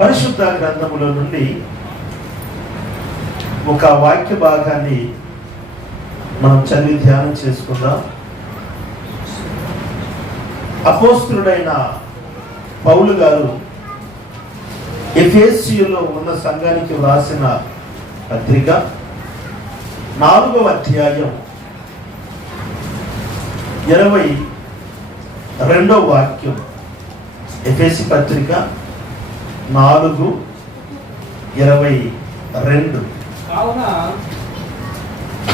పరిశుద్ధ గ్రంథములో నుండి ఒక వాక్య భాగాన్ని మనం చదివి ధ్యానం చేసుకుందాం. అపోస్తలుడైన పౌలు గారు ఎఫెసీయులో ఉన్న సంఘానికి వ్రాసిన పత్రిక 4వ అధ్యాయం 22వ వాక్యం. ఎఫెసీ పత్రిక 4:22.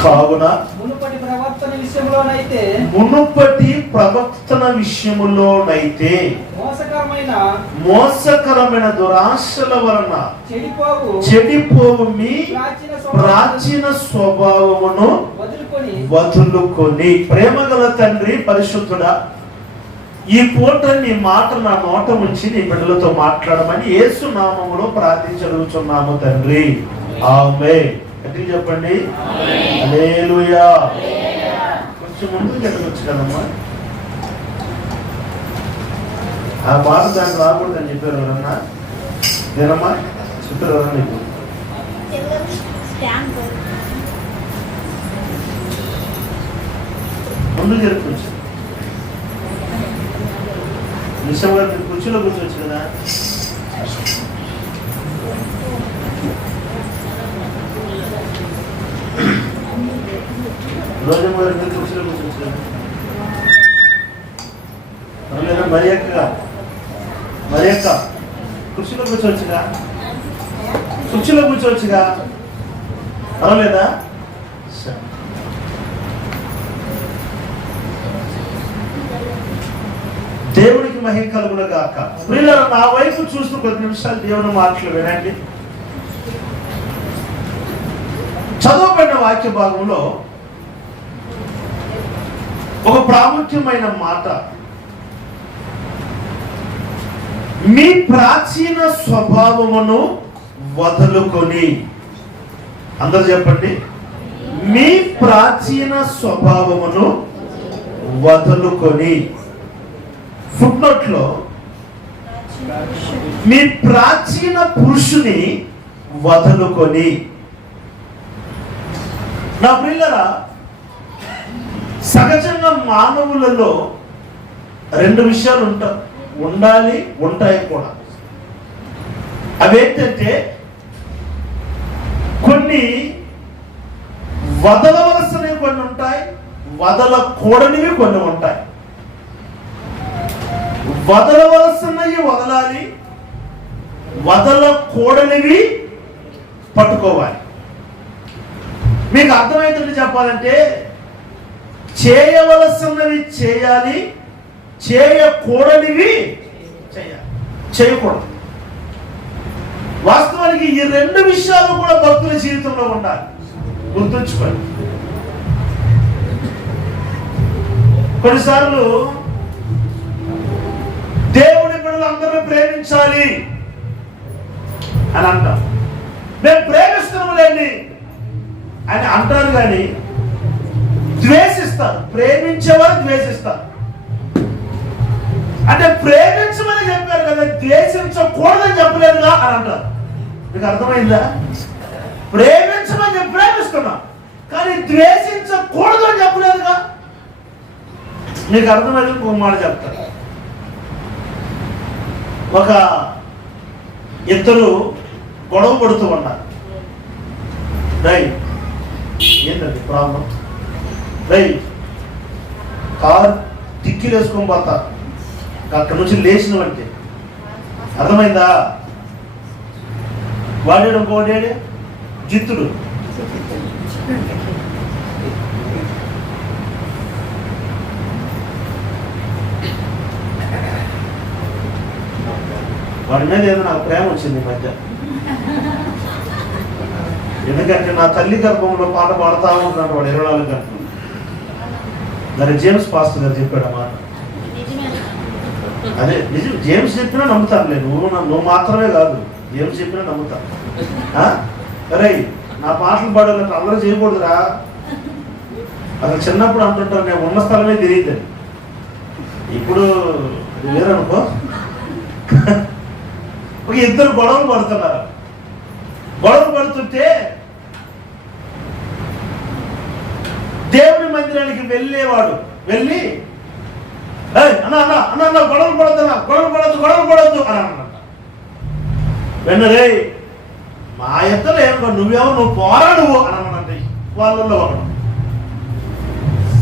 కావున మునుపటి ప్రవర్తన విషయములోనైతే మోసకరమైన దురాశల వలన చెడిపోవు మీ ప్రాచీన స్వభావమును వదులుకొని. ప్రేమగల తండ్రి పరిశుద్ధుడా, ఈ పూట నీ మాట నా నోట ఉంచి నీ బిడ్డలతో మాట్లాడమని యేసు నామములో ప్రార్థించడుచున్నాము తండ్రి. ఆమేన్. గట్టిగా చెప్పండి. హల్లెలూయా. కొంచెం ముందుకు వెళ్ళవచ్చు కదమ్మా. ఆ మాట దానికి రాకూడదని చెప్పారు ఎవరన్నా? నేనమ్మా చెప్పారు ఎవరన్నా నీకు? ముందు జరుపుకోవచ్చు. నిమిషం గారు కుర్చీలో కూర్చోవచ్చు కదా. రోజమ్మ గారు మీరు కుర్చీలో కూర్చోవచ్చు కదా. మరి అక్క కుర్చీలో కూర్చోవచ్చుగా. కుర్చీలో కూర్చోవచ్చుగా, పర్వాలేదా? దేవుడికి మహిమ కలుగును గాక. ప్రియులారా, నా వైపు చూస్తూ కొద్ది నిమిషాలు దేవుని మాటలు వినండి. చదవబడిన వాక్య భాగంలో ఒక ప్రాముఖ్యమైన మాట, మీ ప్రాచీన స్వభావమును వదులుకొని. అందరూ చెప్పండి. మీ ప్రాచీన స్వభావమును వదులుకొని. ఫుట్ నోట్ లో మీ ప్రాచీన పురుషుని వదులుకొని. నా ప్రియులారా, సహజంగా మానవులలో 2 విషయాలు ఉంటాయి కూడా. అవేంటంటే, కొన్ని వదలవలసినవి కొన్ని ఉంటాయి, వదలకూడనివి కొన్ని ఉంటాయి. వదలవలసినవి వదలాలి, వదలకూడనివి పట్టుకోవాలి. మీకు అర్థమైనట్టు చెప్పాలంటే, చేయవలసినవి చేయాలి, చేయకూడనివి చేయకూడదు. వాస్తవానికి ఈ 2 విషయాలు కూడా భక్తుల జీవితంలో ఉండాలి. గుర్తుంచుకోండి. కొన్నిసార్లు దేవుని బిడ్డలందరూ ప్రేమించాలి అని అంటాం. మేము ప్రేమిస్తున్నాములేండి అని అంటారు, కానీ ద్వేషిస్తారు. ప్రేమించేవారు ద్వేషిస్తారు. అంటే ప్రేమించమని చెప్పారు కదా, ద్వేషించకూడదని చెప్పలేదుగా అని అంటారు. మీకు అర్థమైందా? ప్రేమించమని చెప్పి ప్రేమిస్తున్నాం, కానీ ద్వేషించకూడదు అని చెప్పలేదుగా. మీకు అర్థమైంది. ఇంకో మాట చెప్తారు. ఒక ఇద్దరు గొడవ పడుతూ ఉన్నారు. ఏంటండి ప్రాబ్లం? కారు టిక్కీలు వేసుకొని పోతారు. అక్కడి నుంచి లేచినవంటే అర్థమైందా? వాడేడు ఇంకోటేడే జిత్తుడు. వాడి మీద ఏదో నాకు ప్రేమ వచ్చింది ఈ మధ్య. ఎందుకంటే నా తల్లి గర్భంలో పాట పాడుతూ ఉంటున్నాడు వాడు 24 గంటలు. మరి జేమ్స్ పాస్టర్ గారు చెప్పాడు అన్నమాట. అదే నిజం. జేమ్స్ చెప్పినా నమ్ముతానులే. నువ్వు మాత్రమే కాదు, జేమ్స్ చెప్పినా నమ్ముతాను. అరే, నా పాటలు పాడాలంటే అందరూ చేయకూడదురా. అసలు చిన్నప్పుడు అంటుంటారు నేను ఉన్న స్థలమే తెలియదు. ఇప్పుడు వేరనుకో. ఒక ఇద్దరు గొడవలు పడుతున్నారు. గొడవలు పడుతుంటే దేవుని మందిరానికి వెళ్ళేవాడు వెళ్ళి అన్న అన్న అన్న అన్న గొడవలు పడద్దు అని అన్నమాట. వెన్నరే మా ఇద్దరు ఏమో నువ్వు పోరాడు అని అన్నానండి వాళ్ళల్లో ఒకడు.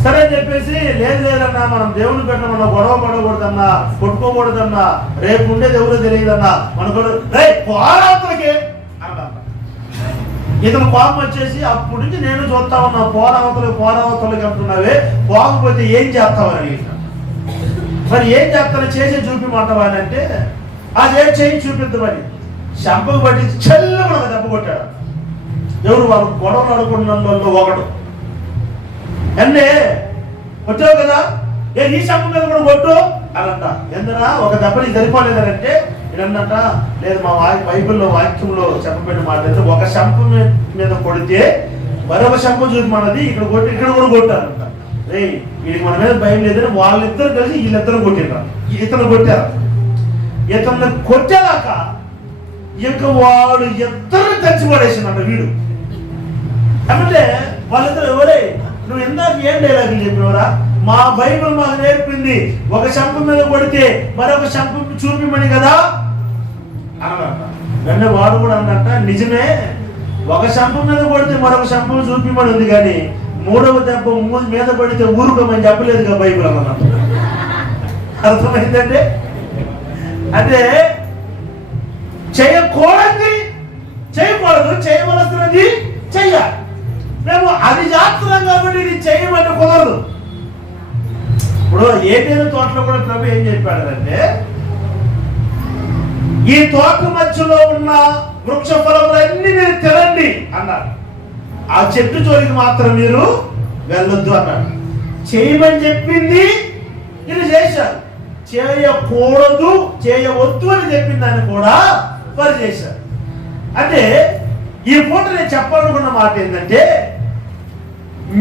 సరే అని చెప్పేసి లేదన్నా మనం దేవుని పెట్టమన్నా గొడవ పడకూడదన్నా కొట్టుకోకూడదన్నా రేపు ఉండేది ఎవరో తెలియదన్నా మనకు పోరాటలకే అన్నా. ఇతను కోపం వచ్చేసి అప్పటి నుంచి నేను చూస్తా ఉన్నా పోరావతలకి అంటున్నావే, పోకపోతే ఏం చేస్తావని అడిగిన. మరి ఏం చేస్తాను చేసి చూపిమంటావా అని అంటే అదేం చేయి చూపిద్దామని శంపకు పట్టి చెల్లు మనకు దెబ్బ కొట్టాడు. ఎవరు వాళ్ళు గొడవలు ఆడుకున్న వాళ్ళు ఒకడు. అన్నే వచ్చావు కదా ఈ శంప మీద కూడా కొట్టు అనంట. ఎందునా ఒక దెబ్బని సరిపోలేదనంటే ఇదన్నట లేదు మా బైబిల్లో వాక్యంలో చెప్పబడిన మాట అయితే ఒక శంప మీద కొడితే మరొక శంప చూపమన్నది ఇక్కడ కొట్టి ఇక్కడ కూడా కొట్టారంట. వీడికి మన మీద భయం లేదని వాళ్ళిద్దరు కలిసి వీళ్ళిద్దరు కొట్టినారు. ఇతను కొట్టారు. ఇతను కొట్టేదాక ఇంకా వాడు ఇద్దరు తెచ్చి పడేసినట్ట వీడు. అంటే వాళ్ళిద్దరు ఎవరే నువ్వు ఇందాక ఏం డైలాగులు చెప్పినవరా, మా బైబిల్ మాకు నేర్పింది ఒక శంప మీద కొడితే మరొక శంప చూపిమని కదా అన్నట. వెంటనే వాడు కూడా అన్నట్ట నిజమే, ఒక శంప మీద కొడితే మరొక శంప చూపిమని ఉంది కానీ మూడవ దెబ్బ మీద పడితే ఊరుకోమని చెప్పలేదుగా బైబిల్ అన్నమాట. అర్థమైందంటే అంటే చేయకూడదు, చేయవలసినది చెయ్యాలి. మేము అది చేస్తున్నాం కాబట్టి ఇది చేయమంటే కుదరదు. ఇప్పుడు ఏదైనా తోటలో కూడా ప్రభు ఏం చెప్పాడంటే ఈ తోట మధ్యలో ఉన్న వృక్ష ఫలములన్నీ మీరు తినండి అన్నారు. ఆ చెట్టు జోలికి మాత్రం మీరు వెళ్ళొద్దు అన్నాడు. చేయమని చెప్పింది ఇది చేశారు, చేయకూడదు చేయవద్దు అని చెప్పిన దాన్ని కూడా వారు చేశారు. అంటే ఈ పూట నేను చెప్పాలనుకున్న మాట ఏంటంటే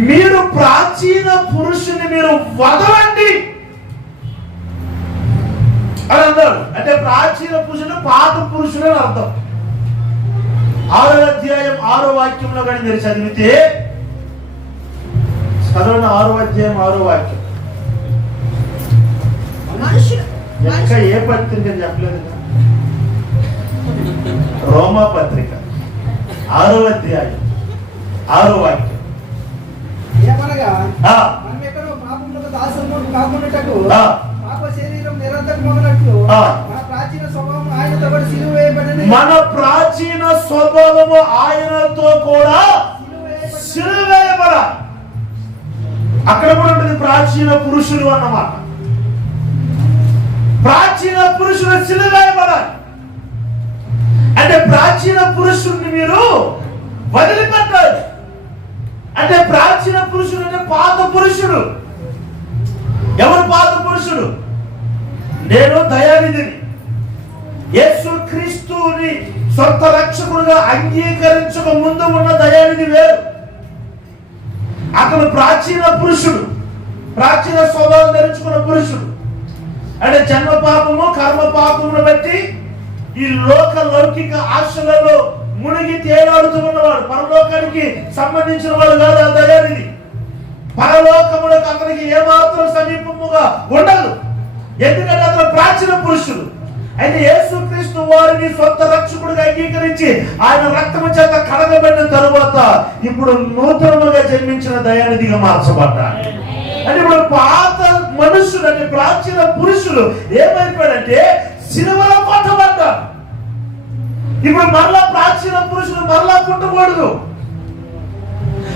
మీరు ప్రాచీన పురుషుని మీరు వదలండి అని అన్నాడు. అంటే ప్రాచీన పురుషుడు పాత పురుషుడు అని అర్థం. 6వ అధ్యాయం 6వ వాక్యంలో కానీ మీరు చదివితే చదవండి. 6వ అధ్యాయం 6వ వాక్యం. ఇంకా ఏ పత్రిక చెప్పలేదు, రోమా పత్రిక 6వ అధ్యాయం 6వ వాక్యం. ఏమనగా మనం ఎక్కడో పాపములకు దాసములు కాకుండాటకు పాప శరీరం నిరంతరమగునట్లు మన ప్రాచీన స్వభావం ఆయనతో కూడా సిలువ వేయబడింది. మన ప్రాచీన స్వభావము ఆయనతో కూడా సిలువ వేయబడాలి. అక్కడ కూడా ఉంటుంది ప్రాచీన పురుషుడు అన్నమాట. ప్రాచీన పురుషుడు సిలువ వేయబడాలి. అంటే ప్రాచీన పురుషుడిని మీరు వదిలిపెట్టాలి. అంటే ప్రాచీన పురుషుడు అంటే పాత పురుషుడు. ఎవరు పాత పురుషుడు? నేను దయానిధిని, యేసు క్రీస్తుని సొంత రక్షకుడుగా అంగీకరించక ముందు ఉన్న దయానిధి వేరు. అతను ప్రాచీన పురుషుడు, ప్రాచీన స్వభావం ధరించుకున్న పురుషుడు. అంటే జన్మ పాపము కర్మ పాపమును బట్టి ఈ లౌకిక ఆశలలో మునిగి తేలాడుతూ ఉన్నవాడు. పరలోకానికి సంబంధించిన వాడు కాదు ఆ దయానిధి. పరలోకములకు అతనికి ఏమాత్రం సమీపముగా ఉండదు, ఎందుకంటే అతను ప్రాచీన పురుషుడు. అయితే యేసుక్రీస్తు వారిని సొంత రక్షకుడిగా అంగీకరించి ఆయన రక్తము చేత కడగబడిన తరువాత ఇప్పుడు నూతనముగా జన్మించిన దయానిధిగా మార్చబడ్డాడు. అంటే ఇప్పుడు పాత మనుషుడు అంటే ప్రాచీన పురుషుడు ఏమైపోయాడంటే సిలువలో కొట్టబడ్డాడు. ఇప్పుడు మరలా ప్రాచీన పురుషుడు మరలా పుట్టకూడదు.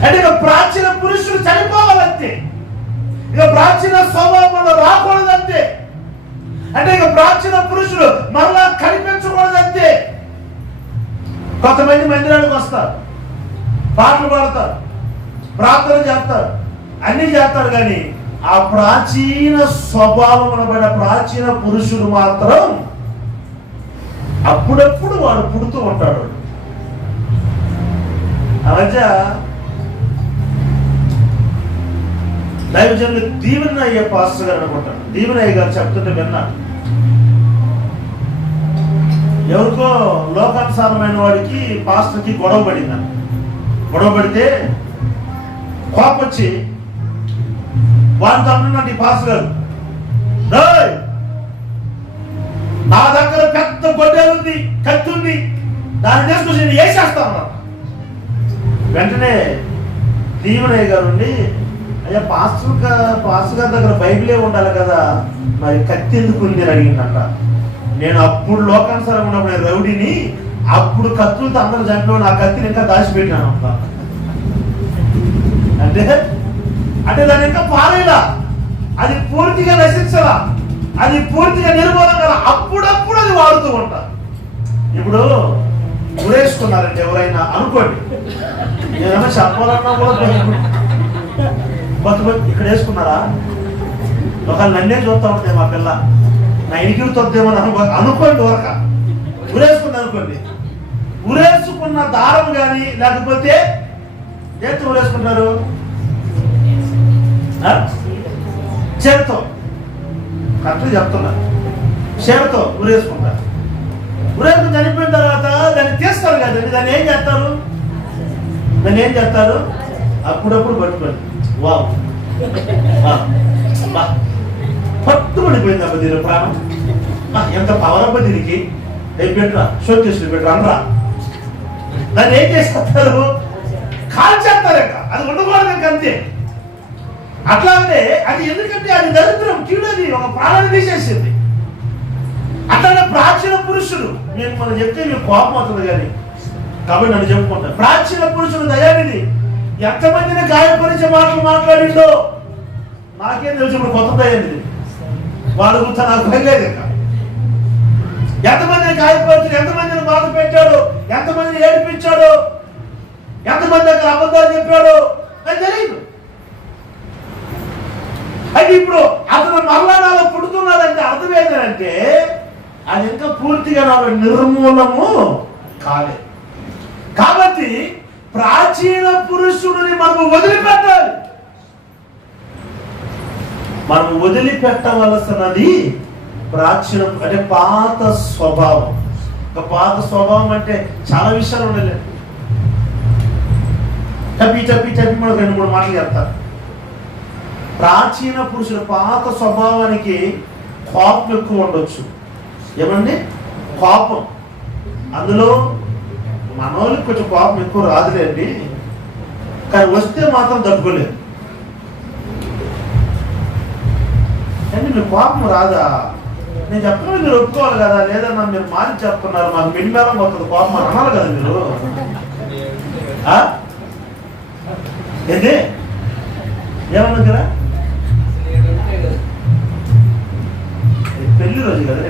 అంటే ఇక ప్రాచీన పురుషుడు చనిపోవాలంతే, ఇక ప్రాచీన స్వభావంలో రాకూడదంతే. అంటే ఇక ప్రాచీన పురుషుడు మరలా కనిపించకూడదంతే. కొంతమంది మందిరానికి వస్తారు, పాటలు పాడతారు, ప్రార్థన చేస్తారు, అన్ని చేస్తారు, కానీ ఆ ప్రాచీన స్వభావం పడిన ప్రాచీన పురుషుడు మాత్రం అప్పుడప్పుడు వాడు పుడుతూ ఉంటాడు. అవజ దైవజనులు దీవెన అయ్యే పాస్టర్ గారు అనుకుంటాను, దీవెన అయ్య గారు చెప్తుంటే విన్నాను. ఎవరికో లోకానుసారమైన వాడికి పాస్టర్కి గొడవ పడింది. గొడవ పడితే కోపం వచ్చి వాడితో అంటున్నాడు ఈ పాస్టర్ గారు, నా దగ్గర పెద్ద గొడ్డలు ఉంది, కత్తి ఉంది, దాన్ని తీసుకొచ్చి నేను వేసేస్తాను. వెంటనే దీవనయ్య గారు ఉండి, అయ్యా పాస్టర్ గారి దగ్గర బైబిలే ఉండాలి కదా, మరి కత్తి ఎందుకు ఉంది అని అడిగిందంట. నేను అప్పుడు లోకానుసారం ఉన్నప్పుడు నేను రౌడీని, అప్పుడు కత్తులతో అందరూ చంపి నా కత్తిని ఇంకా దాచిపెట్టాను అంట. అంటే అంటే దాన్ని ఇంకా పారేలా, అది పూర్తిగా నశించలా, అది పూర్తిగా నిర్మూలం కదా, అప్పుడప్పుడు అది వాడుతూ ఉంటారు. ఇప్పుడు ఉరేసుకున్నారంటే ఎవరైనా అనుకోండి, ఏదైనా చెప్పాలన్నా కూడా కొంతమంది ఇక్కడ వేసుకున్నారా, ఒకళ్ళు నన్నే చూస్తూ ఉంటుంది మా పిల్ల, నా ఇంటికి తొద్దేమో అనుకోండి. వరక ఉరేసుకుంది అనుకోండి, ఉరేసుకున్న దారం కానీ లేకపోతే చేతి ఉరేసుకుంటారు, చేతితో కరెక్ట్గా చెప్తున్నారు, చేతితో ఉరేసుకుంటారు. ఉరేసుకుని చనిపోయిన తర్వాత దాన్ని తీస్తారు కదండి, దాన్ని ఏం చేస్తారు, అప్పుడప్పుడు పట్టుకోండి, వావ్ పట్టుబడిపోయింది అబ్బా దీని ప్రాణం, ఎంత పవర్ అబ్బా దీనికి, పెట్టరా షోకేసులు పెట్టరా అనరా, దాన్ని ఏం చేస్తారు, కాల్చేస్తారు. ఇంకా అది ఉండకూడదు, ఇంకా అంతే. అట్లాగే అది ఎందుకంటే అది దరిద్రం, కీడది, ఒక ప్రాణాన్ని తీసేసింది. అట్లానే ప్రాచీన పురుషుడు, నేను మనం చెప్తే మీకు కోపం అవుతుంది కానీ కాబట్టి నన్ను చెప్పుకుంటాను. ప్రాచీన పురుషుడు దయానిధి ఎంతమందిని గాయపరిచే మాటలు మాట్లాడిండో నాకేం తెలుసు. ఇప్పుడు కొత్త దయానిధి వాడు గుర్త నాకు భయలేదు. ఇంకా ఎంతమందిని గాయపరిచాడు, ఎంతమందిని బాధ పెట్టాడు, ఎంతమందిని ఏడిపించాడు, ఎంతమంది దగ్గర అబద్ధాలు చెప్పాడు నాకు తెలియదు. అయితే ఇప్పుడు అతను మరణాలు పుడుతున్నాడంటే అర్థం ఏంటంటే అది ఇంకా పూర్తిగా నాలో నిర్మూలము కాలేదు. కాబట్టి ప్రాచీన పురుషుడిని మనము వదిలిపెట్టాలి. మనం వదిలిపెట్టవలసినది ప్రాచీన అంటే పాత స్వభావం. పాత స్వభావం అంటే చాలా విషయాలు ఉండలేదు. టపి మనం 2-3 మాటలు చెప్తారు. ప్రాచీన పురుషుల పాత స్వభావానికి కోపం ఎక్కువ ఉండొచ్చు. ఏమండి కోపం, అందులో మనోళ్ళకి కొంచెం కోపం ఎక్కువ రాదులేండి, కానీ వస్తే మాత్రం తట్టుకోలేదు. కానీ మీరు కోపం రాదా, నేను చెప్పిన మీరు ఒప్పుకోవాలి కదా, లేదన్నా మీరు మారి చెప్తున్నారు, మాకు మిడిమేళం వస్తుంది కోపం అని అన్నారు కదా మీరు. ఏంటి ఏమన్నా కదా, పెళ్లి రోజు కదా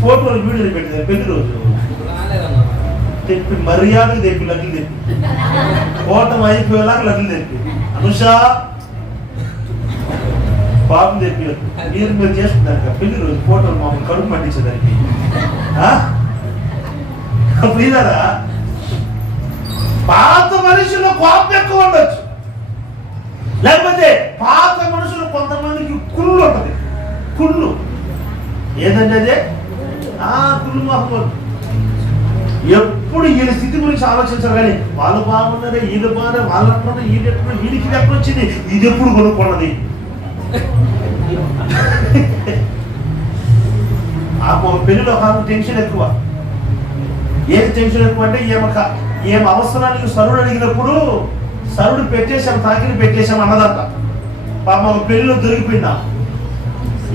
ఫోటోలు వీడియోలు పెట్టింది, పెళ్లి రోజు తెప్పి మర్యాదకు తెప్పి లడ్లు తెప్పి కోటం అయిపోయేలాగా లడ్లు తెప్పి అనుష పాపం తెప్పి మీరు చేసుకుంటారు పెళ్లి రోజు ఫోటోలు మామూలు కడుపు పండించేదానికి. ప్రియులారా, పాత మనుషుల్లో కోపం ఎక్కువ ఉండొచ్చు, లేకపోతే పాత మనుషులు కొంతమందికి కుళ్ళు ఉంటుంది. కుళ్ళు ఏదంటే అదే కుళ్ళు మొహం. ఎప్పుడు వీళ్ళ స్థితి గురించి ఆలోచించారు కానీ వాళ్ళు బాగున్నారే, వీళ్ళు బాగున్నారు, వాళ్ళు అంటున్నారు, వీళ్ళు ఎట్టున్నారు, వీడికి ఎక్కడ వచ్చింది, ఇది ఎప్పుడు కొనుక్కున్నది. ఆ పెళ్లిలో టెన్షన్ ఎక్కువ. ఏది టెన్షన్ ఎక్కువ అంటే ఏం అవసరానికి సరుడు అడిగినప్పుడు సరుడు పెట్టేశాం, తాకిని పెట్టేశాం అన్నదంట. పాప పెళ్లిలో దొరికిపోయిందా,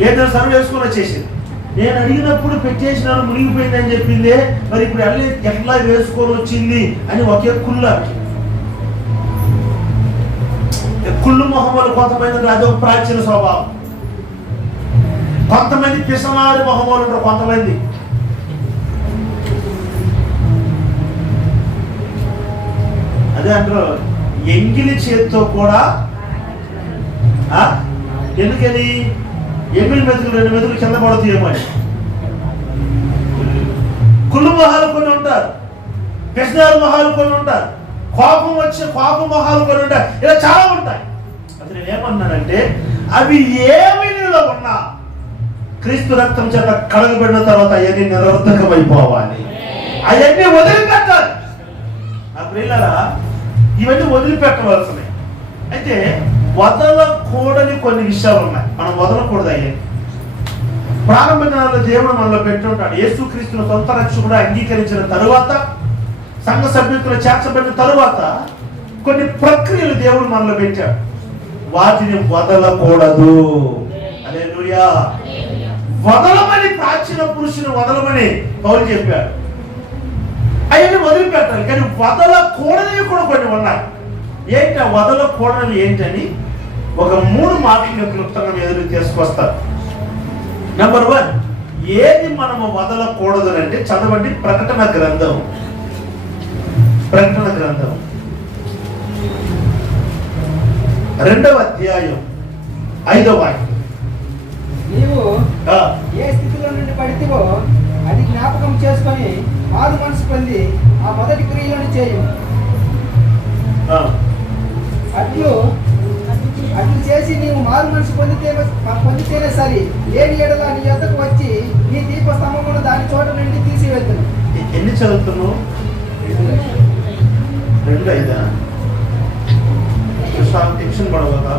ఏదైనా సరుడు వేసుకొని వచ్చేసింది. నేను అడిగినప్పుడు పెట్టేసినాను మునిగిపోయింది అని చెప్పింది, మరి ఇప్పుడు ఎట్లా వేసుకొని వచ్చింది అని ఒకే కుళ్ళు. కుళ్ళు మొహమ్మలు కొంతమంది అదొక ప్రాచీన స్వభావం. కొంతమంది పిసనారి మొహమ్మలు ఉంటారు. కొంతమంది అదే అంటారు ఎంగిలి చేతితో కూడా. ఎందుకని ఎనిమిది మెతుకులు 2 మెతుకులు కింద పడుతాయేమో అని. కుళ్ళు మొహాలు కొన్ని ఉంటారు, పిసనారి మొహాలు కొన్ని ఉంటారు, కోపం మొహాలు కొన్ని ఉంటాయి, ఇలా చాలా ఉంటాయి. అసలు నేను ఏమన్నానంటే అవి ఏమి నీలో ఉన్నా క్రీస్తు రక్తం చేత కడగబడిన తర్వాత అవన్నీ నిరర్థకమైపోవాలి, అవన్నీ వదిలిపెట్టాలి. నా ప్రియులారా, ఇవన్నీ వదిలిపెట్టవలసినవి. అయితే వదలకూడని కొన్ని విషయాలు ఉన్నాయి, మనం వదలకూడదు. అయ్యే ప్రారంభ దినాల్లో దేవుడు మనలో పెట్టుంటాడు. యేసుక్రీస్తును సొంత రక్షకుడు అంగీకరించిన తరువాత, సంఘ సభ్యులు చేర్చబడిన తరువాత కొన్ని ప్రక్రియలు దేవుడు మనలో పెట్టాడు. వాటిని వదలకూడదు. హల్లెలూయా. వదలమని, ప్రాచీన పురుషుని వదలమని పౌలు చెప్పాడు. అవన్నీ వదిలిపెట్టాలి. కానీ వదలకూడనివి కూడా కొన్ని ఉన్నాయి. ఏంటి ఆ వదలకూడనివి ఏంటని ఒక 3 మాటలు క్లుప్తంగా ఎదురు తీసుకొస్తారు. నెంబర్ 1, ఏది మనము వదలకూడదు అంటే చదవండి. ప్రకటన గ్రంథం 2వ అధ్యాయం 5వ వాక్యం. నీవు ఏ స్థితిలో నుండి పడితివో అది జ్ఞాపకం చేసుకొని మారు మనసు పొంది ఆ మొదటి క్రియలను చేయు. అట్లు చేసి నీవు మారు మనసు పొందితేనే సరి. లేని ఎడల నీ యొద్దకు వచ్చి నీ దీప స్తంభమును దాని చోట నుండి తీసివేద్దును. ఎన్ని చదువుతున్నావు? 2:5 టెన్షన్ పడవా?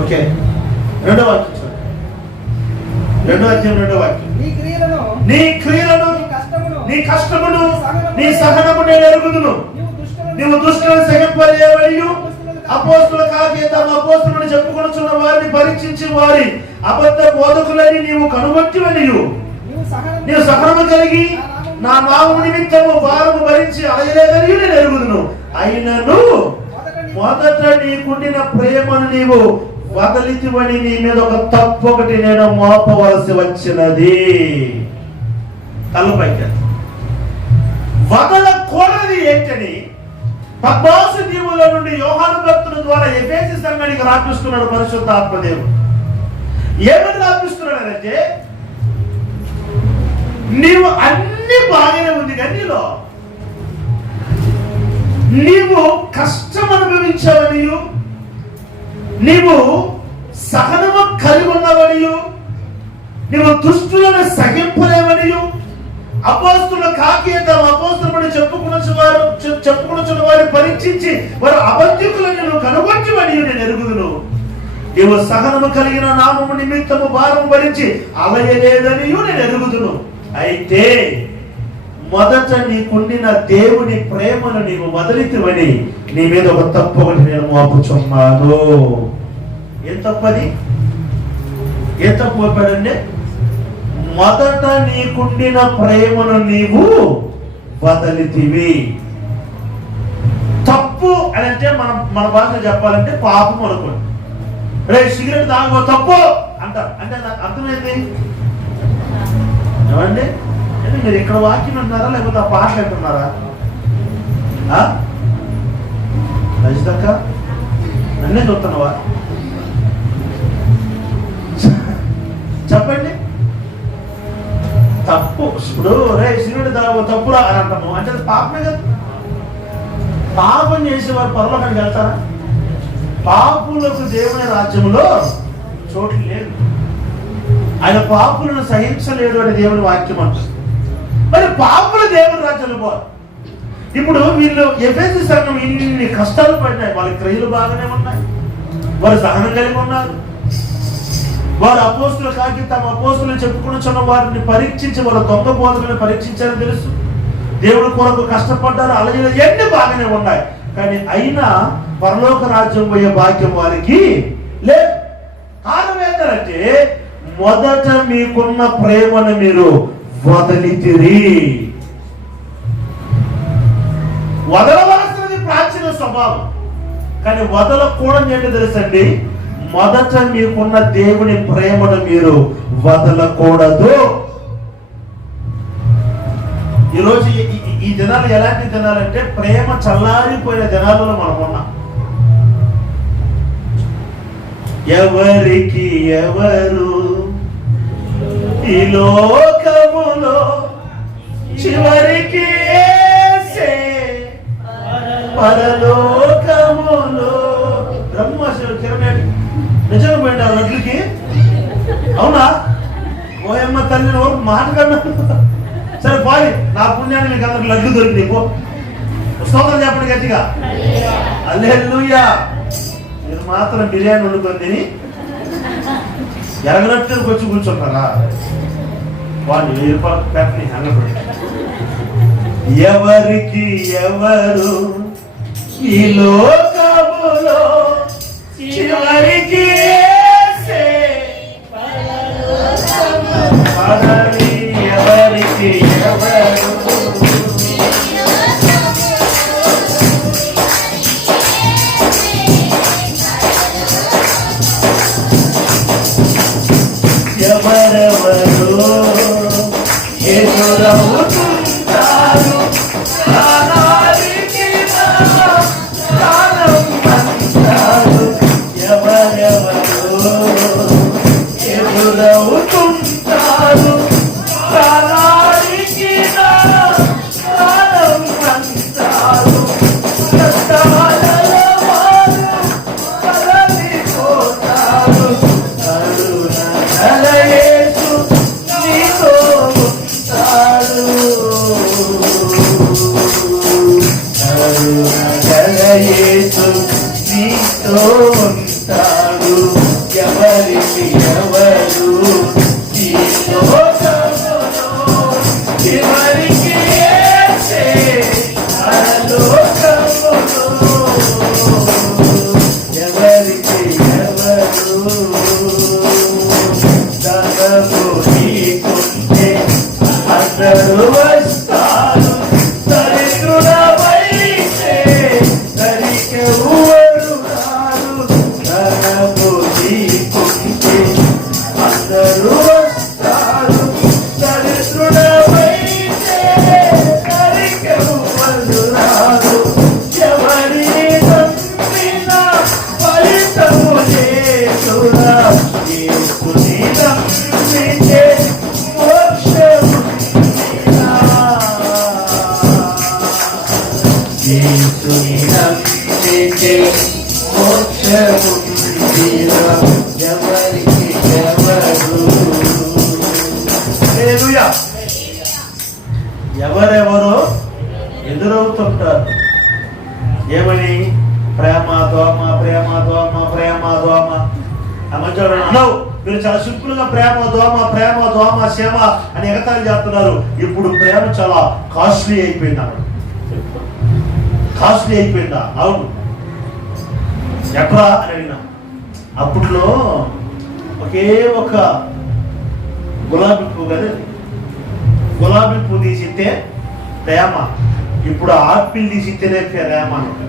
ఓకే, 2వ వాక్యం. 2వ అధ్యాయం 2వ వాక్యం. నీ క్రియలను, నీ కష్టమును, నీ సహనము నేను ఎరుగుదును. నీవు దుష్టులను సహింపలేవనియు, అపోస్తుల కాకే తమ అపోస్తులను చెప్పుకొనుచున్న వారిని పరీక్షించి వారి అబద్ధ బోధకులని నీవు కనుగొట్టివనియు, నీవు సహనము కలిగి నా నామము నిమిత్తము భారము భరించి అలయలేదని నేను ఎరుగుదును. అయినను మొదట నీకుండిన ప్రేమను నీవు వదలితివని నీ మీద ఒక తప్పు ఒకటి నేను మోపవలసి వచ్చినది. తలపైకి వదలకూడదు ఏంటని పద్మాసు దీవుల నుండి యోహాను భక్తుల ద్వారా ఎఫెసీ సంఘానికి రాపిస్తున్నాడు పరిశుద్ధ ఆత్మదేవుడు. ఏమని రాపిస్తున్నాడంటే, నీవు అన్ని బాగానే ఉంది కానీ నీవు కష్టం అనుభవించావనియు, నీవు సహనము కలిగి ఉన్నవనియు, నీవు దుష్టులను సహింపలేవనియు, అపోస్తుల కాకి తమ అపోస్తులను చెప్పుకున్న వారు పరీక్షించి వారు అబద్ధికులను నువ్వు కనుగొట్టివని నేను ఎరుగుదును. నీవు సహనము కలిగిన నామము నిమిత్తము భారము భరించి అలయలేదనియు నేను ఎరుగుదును. అయితే మొదట నీకుండిన దేవుని ప్రేమను నీవు వదిలితివని నీ మీద ఒక తప్పు ఒకటి నేను మోపుచున్నాను. ఏం తప్పది? ఏ తప్పు మోపాడంటే, మొదట నీకుండిన ప్రేమను నీవు వదలితివి. తప్పు అని అంటే మన భాష చెప్పాలంటే పాపం అనుకోండి. రే సిగరెట్ తాగో తప్పు అంటారు. అంటే అర్థమైంది ఏమండి? మీరు ఇక్కడ వాక్యం అంటున్నారా లేకపోతే ఆ పాట అంటున్నారా? రజితక్క నన్నే చూస్తున్నావా? చెప్పండి. తప్పు ఇప్పుడు రే సిగరెట్ తాగో తప్పురా అని అంటాము. అంటే పాపమే కదా. పాపం చేసేవారు పరలోకానికి వెళ్తారా? పాపులకు దేవుని రాజ్యంలో చోటు లేదు. ఆయన పాపులను సహించలేడు అని దేవుని వాక్యం అంటుంది. మరి పాపులు దేవుని రాజ్యంలో పోరు. ఇప్పుడు వీళ్ళు ఎఫెసీ సంఘం ఇన్ని కష్టాలు పడినాయి. వాళ్ళ క్రియలు బాగానే ఉన్నాయి, వారు సహనం కలిగి ఉన్నారు, వారు అపోస్తులు కాకి తమ అపోస్తులు చెప్పుకున్న వారిని పరీక్షించి వాళ్ళ దొంగ బోధకులను పరీక్షించారని తెలుసు. దేవుడి కొరకు కష్టపడ్డారు, అలాగే ఎన్ని బాగానే ఉన్నాయి. కానీ అయినా పరలోక రాజ్యం పోయే భాగ్యం వారికి లేదు. కారణం ఏంటంటే మొదట మీకున్న ప్రేమను మీరు వదలితిరి. వదలవలసినది ప్రాచీన స్వభావం, కానీ వదలకూడదు ఏంటో తెలుసండి, మొదట మీకున్న దేవుని ప్రేమను మీరు వదలకూడదు. ఈరోజు ఈ దినాలు ఎలాంటి దినాలంటే ప్రేమ చల్లారిపోయిన దినాలలో మనం ఉన్నాం. ఎవరికి ఎవరు ఈ లోకములో చివరికి యేసే పరలోకములో బ్రహ్మ కిరణ్ నిజంగా పోయింది ఆ లడ్లకి. అవునా? ఓయమ్మ తల్లి మాట కన్నా. సరే పోయి, నా పుణ్యాన్ని మీకు అందరికి లడ్డు దొరికింది. పో, స్తోత్రం చెప్పండి గట్టిగా. హల్లెలూయా. మీరు మాత్రం బిర్యానీ వండుకొని తిని ఎరగనట్టు వచ్చి కూర్చుంటారా? వాళ్ళు 1000 రూపాయలు పెట్టని అన్నప్పుడు ఎవరికి ఎవరు ఈ లోకములో చివరికి ఎవరికి ఎవరు ఎవరెవరు ఎదురవుతుంటారు ప్రాణానికి ప్రాణం అంటారు. ఎవరెవరు ఎదురవుతుంటారు ప్రాణానికి ప్రాణం అంటారు. కష్టాలలో వారు కదలిపోతారు. యేసు నీతో ఉంటాడు. యేసు నీతో ఉంటాడు. ఎవరికి ఎవరు ఈ లోకములో చివరికి యేసే పరలోకములో. ఎవరికి ఎవరు నీకుంటే అందరూ వస్తారు. దరిద్రుడవైతే దరికెవ్వరు రారు. ధనము నీకుంటే అందరూ వస్తారు. దరిద్రుడవైతే దరికెవ్వరు రారు. ఎవరిని నమ్మినా ఫలితము లేదురా. యేసుని నమ్మితే మోక్షముందిరా. యేసుని నమ్మితే మోక్షముందిరా. ఎవరికి ఎవరు. హల్లెలూయా. ఎవరెవరో ఎదురవుతుంటారు. ఏమని? ప్రేమ దోమ, ప్రేమ దోమ, ప్రేమ దోమ. ఆ మధ్యలో అన్నావు మీరు చాలా సింపుల్ గా ప్రేమ దోమ, ప్రేమ దోమ, సేమ అని ఎగతాళి చేస్తున్నారు. ఇప్పుడు ప్రేమ చాలా కాస్ట్లీ అయిపోయింది అన్నాడు. కాస్ట్లీ అయిపోయిందా? అవును. ఎట్లా అని అడిగినా, అప్పట్లో ఒకే ఒక గులాబీ పువ్వు కదా, గులాబీ పువ్వు తీసిస్తే ప్రేమ. ఇప్పుడు ఆపిల్ తీసిస్తేనే ప్రేమ అన్నమాట.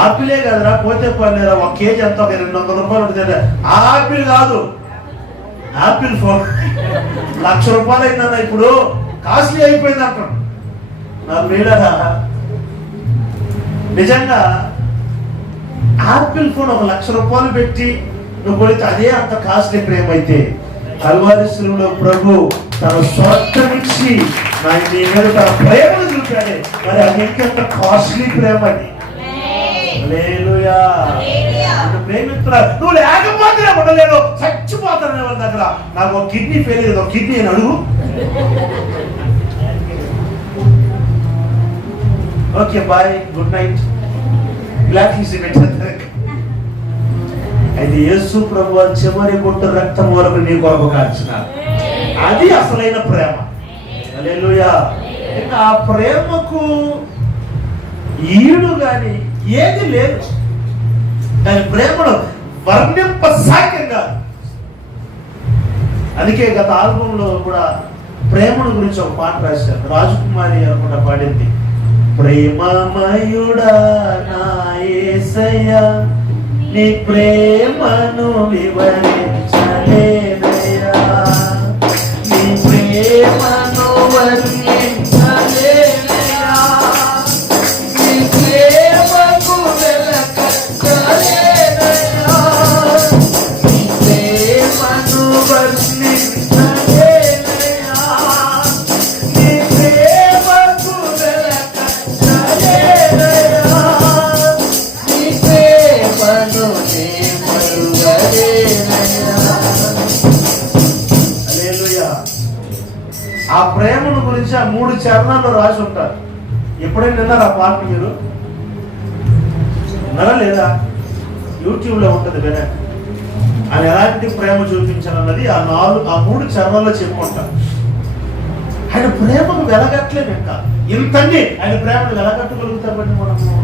ఆపిలే కదరా, పోతే పోయినరా 1 కేజీ ఎంత 200 రూపాయలు ఉంటుంది. ఆపిల్ కాదు, ఆపిల్ ఫోన్ 1,00,000 రూపాయలు అయిందన్న. ఇప్పుడు కాస్ట్లీ అయిపోయింది అంటాడు. నా ప్రియులారా, నిజంగా ఆపిల్ ఫోన్ 1,00,000 రూపాయలు పెట్టి నువ్వు కొడితే అదే అంత కాస్ట్లీ ప్రేమ అయితే, కల్వారి శిలువలో ప్రభు తన స్వార్థమిచ్చి నా నీ మీద తన ప్రేమను చూపాడే. మరి అది ఇంకెంత కాస్ట్లీ ప్రేమ అని. హల్లెలూయా. ప్రేమిస్తున్నా నువ్వు లేకపోతే ఉండలేను, చచ్చిపోతాను ఎవరి దగ్గర. నాకు ఒక కిడ్నీ ఫెయిల్ అయ్యేది, ఒక కిడ్నీ అని అడుగు. Okay bye, good night. Block తీసి పెట్టేస్తారు. అయితే యేసు ప్రభు చివరి గుట్ట రక్తం వరకు నీ కొరకు కాల్చినారు. అది అసలైన ప్రేమ. హల్లెలూయా. ఇంకా ఆ ప్రేమకు ఈడు గాని ఏది లేదు. దాని ప్రేమను వర్ణింపసాక్యంగా. అందుకే గత ఆల్బంలో కూడా ప్రేమను గురించి ఒక పాట రాశారు. రాజకుమారి అనుకుంటా పాడింది. ప్రేమమయుడా నా యేసయ్యా, నీ ప్రేమను వివరించలేనయ్యా, నీ ప్రేమను వర్ణించలేనయ్యా, నీ ప్రేమకు వెలకట్టలేనయ్యా, నీ ప్రేమను వర్ణించలేనయ్యా, నీ ప్రేమకు వెలకట్టలేనయ్యా. చరణాల్లో రాసి ఉంటారు. ఎప్పుడైనా విన్నారా ఆ పాట మీరు? విన్నారా లేదా? యూట్యూబ్లో ఉంటుంది, వినండి. ఆయన ఎలాంటి ప్రేమ చూపించాలన్నది ఆ 3 చరణాల్లో చెప్పుకుంటారు. ఆయన ప్రేమను వెలగట్లేదు. ఇంకా ఇంతన్నీ ఆయన ప్రేమను వెలగట్టగలుగుతామండి మనము.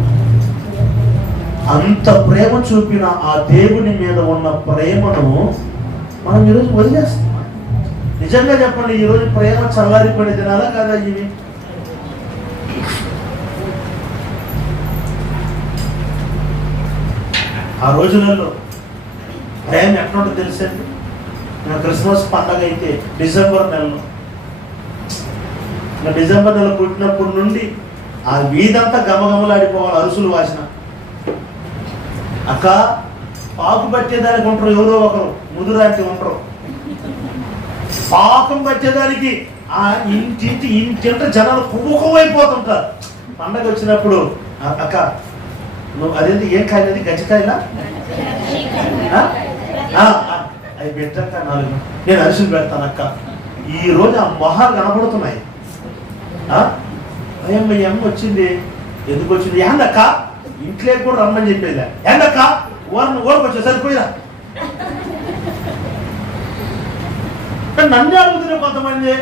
అంత ప్రేమ చూపిన ఆ దేవుని మీద ఉన్న ప్రేమను మనం ఈరోజు వదిలేస్తాం. నిజంగా చెప్పండి, ఈరోజు ప్రేమ చల్లారిపడే దినాలా కాదా ఇవి? ఆ రోజులలో ప్రేమ ఎట్లుంటో తెలుసండి. క్రిస్మస్ పండగ అయితే డిసెంబర్ నెలలో, డిసెంబర్ నెల పుట్టినప్పటి నుండి ఆ వీధంతా గమగమలాడిపోవాలి, అరుసులు వాసిన. అక్క పాకు పట్టేదానికి ఉంటారు ఎవరో ఒకరు, ముదురాంటి ఉంటారు. పాకం పట్టేదానికి ఆ ఇంటింట జనాలు కుమ్ముకమైపోతుంటారు. పండగ వచ్చినప్పుడు అక్క నువ్వు అదేంటి ఏం కాయలేదు, గజ్జికాయలా అవి పెట్టాక 4 నేను అరిసెలు పెడతాను అక్క. ఈరోజు ఆ మొహాలు కనబడుతున్నాయి. అమ్మ వచ్చింది, ఎందుకు వచ్చింది? ఏందక్క ఇంట్లో కూడా రమ్మని చెప్పేది. ఏందక్క ఓడకొచ్చా సరిపోయినా నన్ను అడుగుతున్నా కొంతమంది.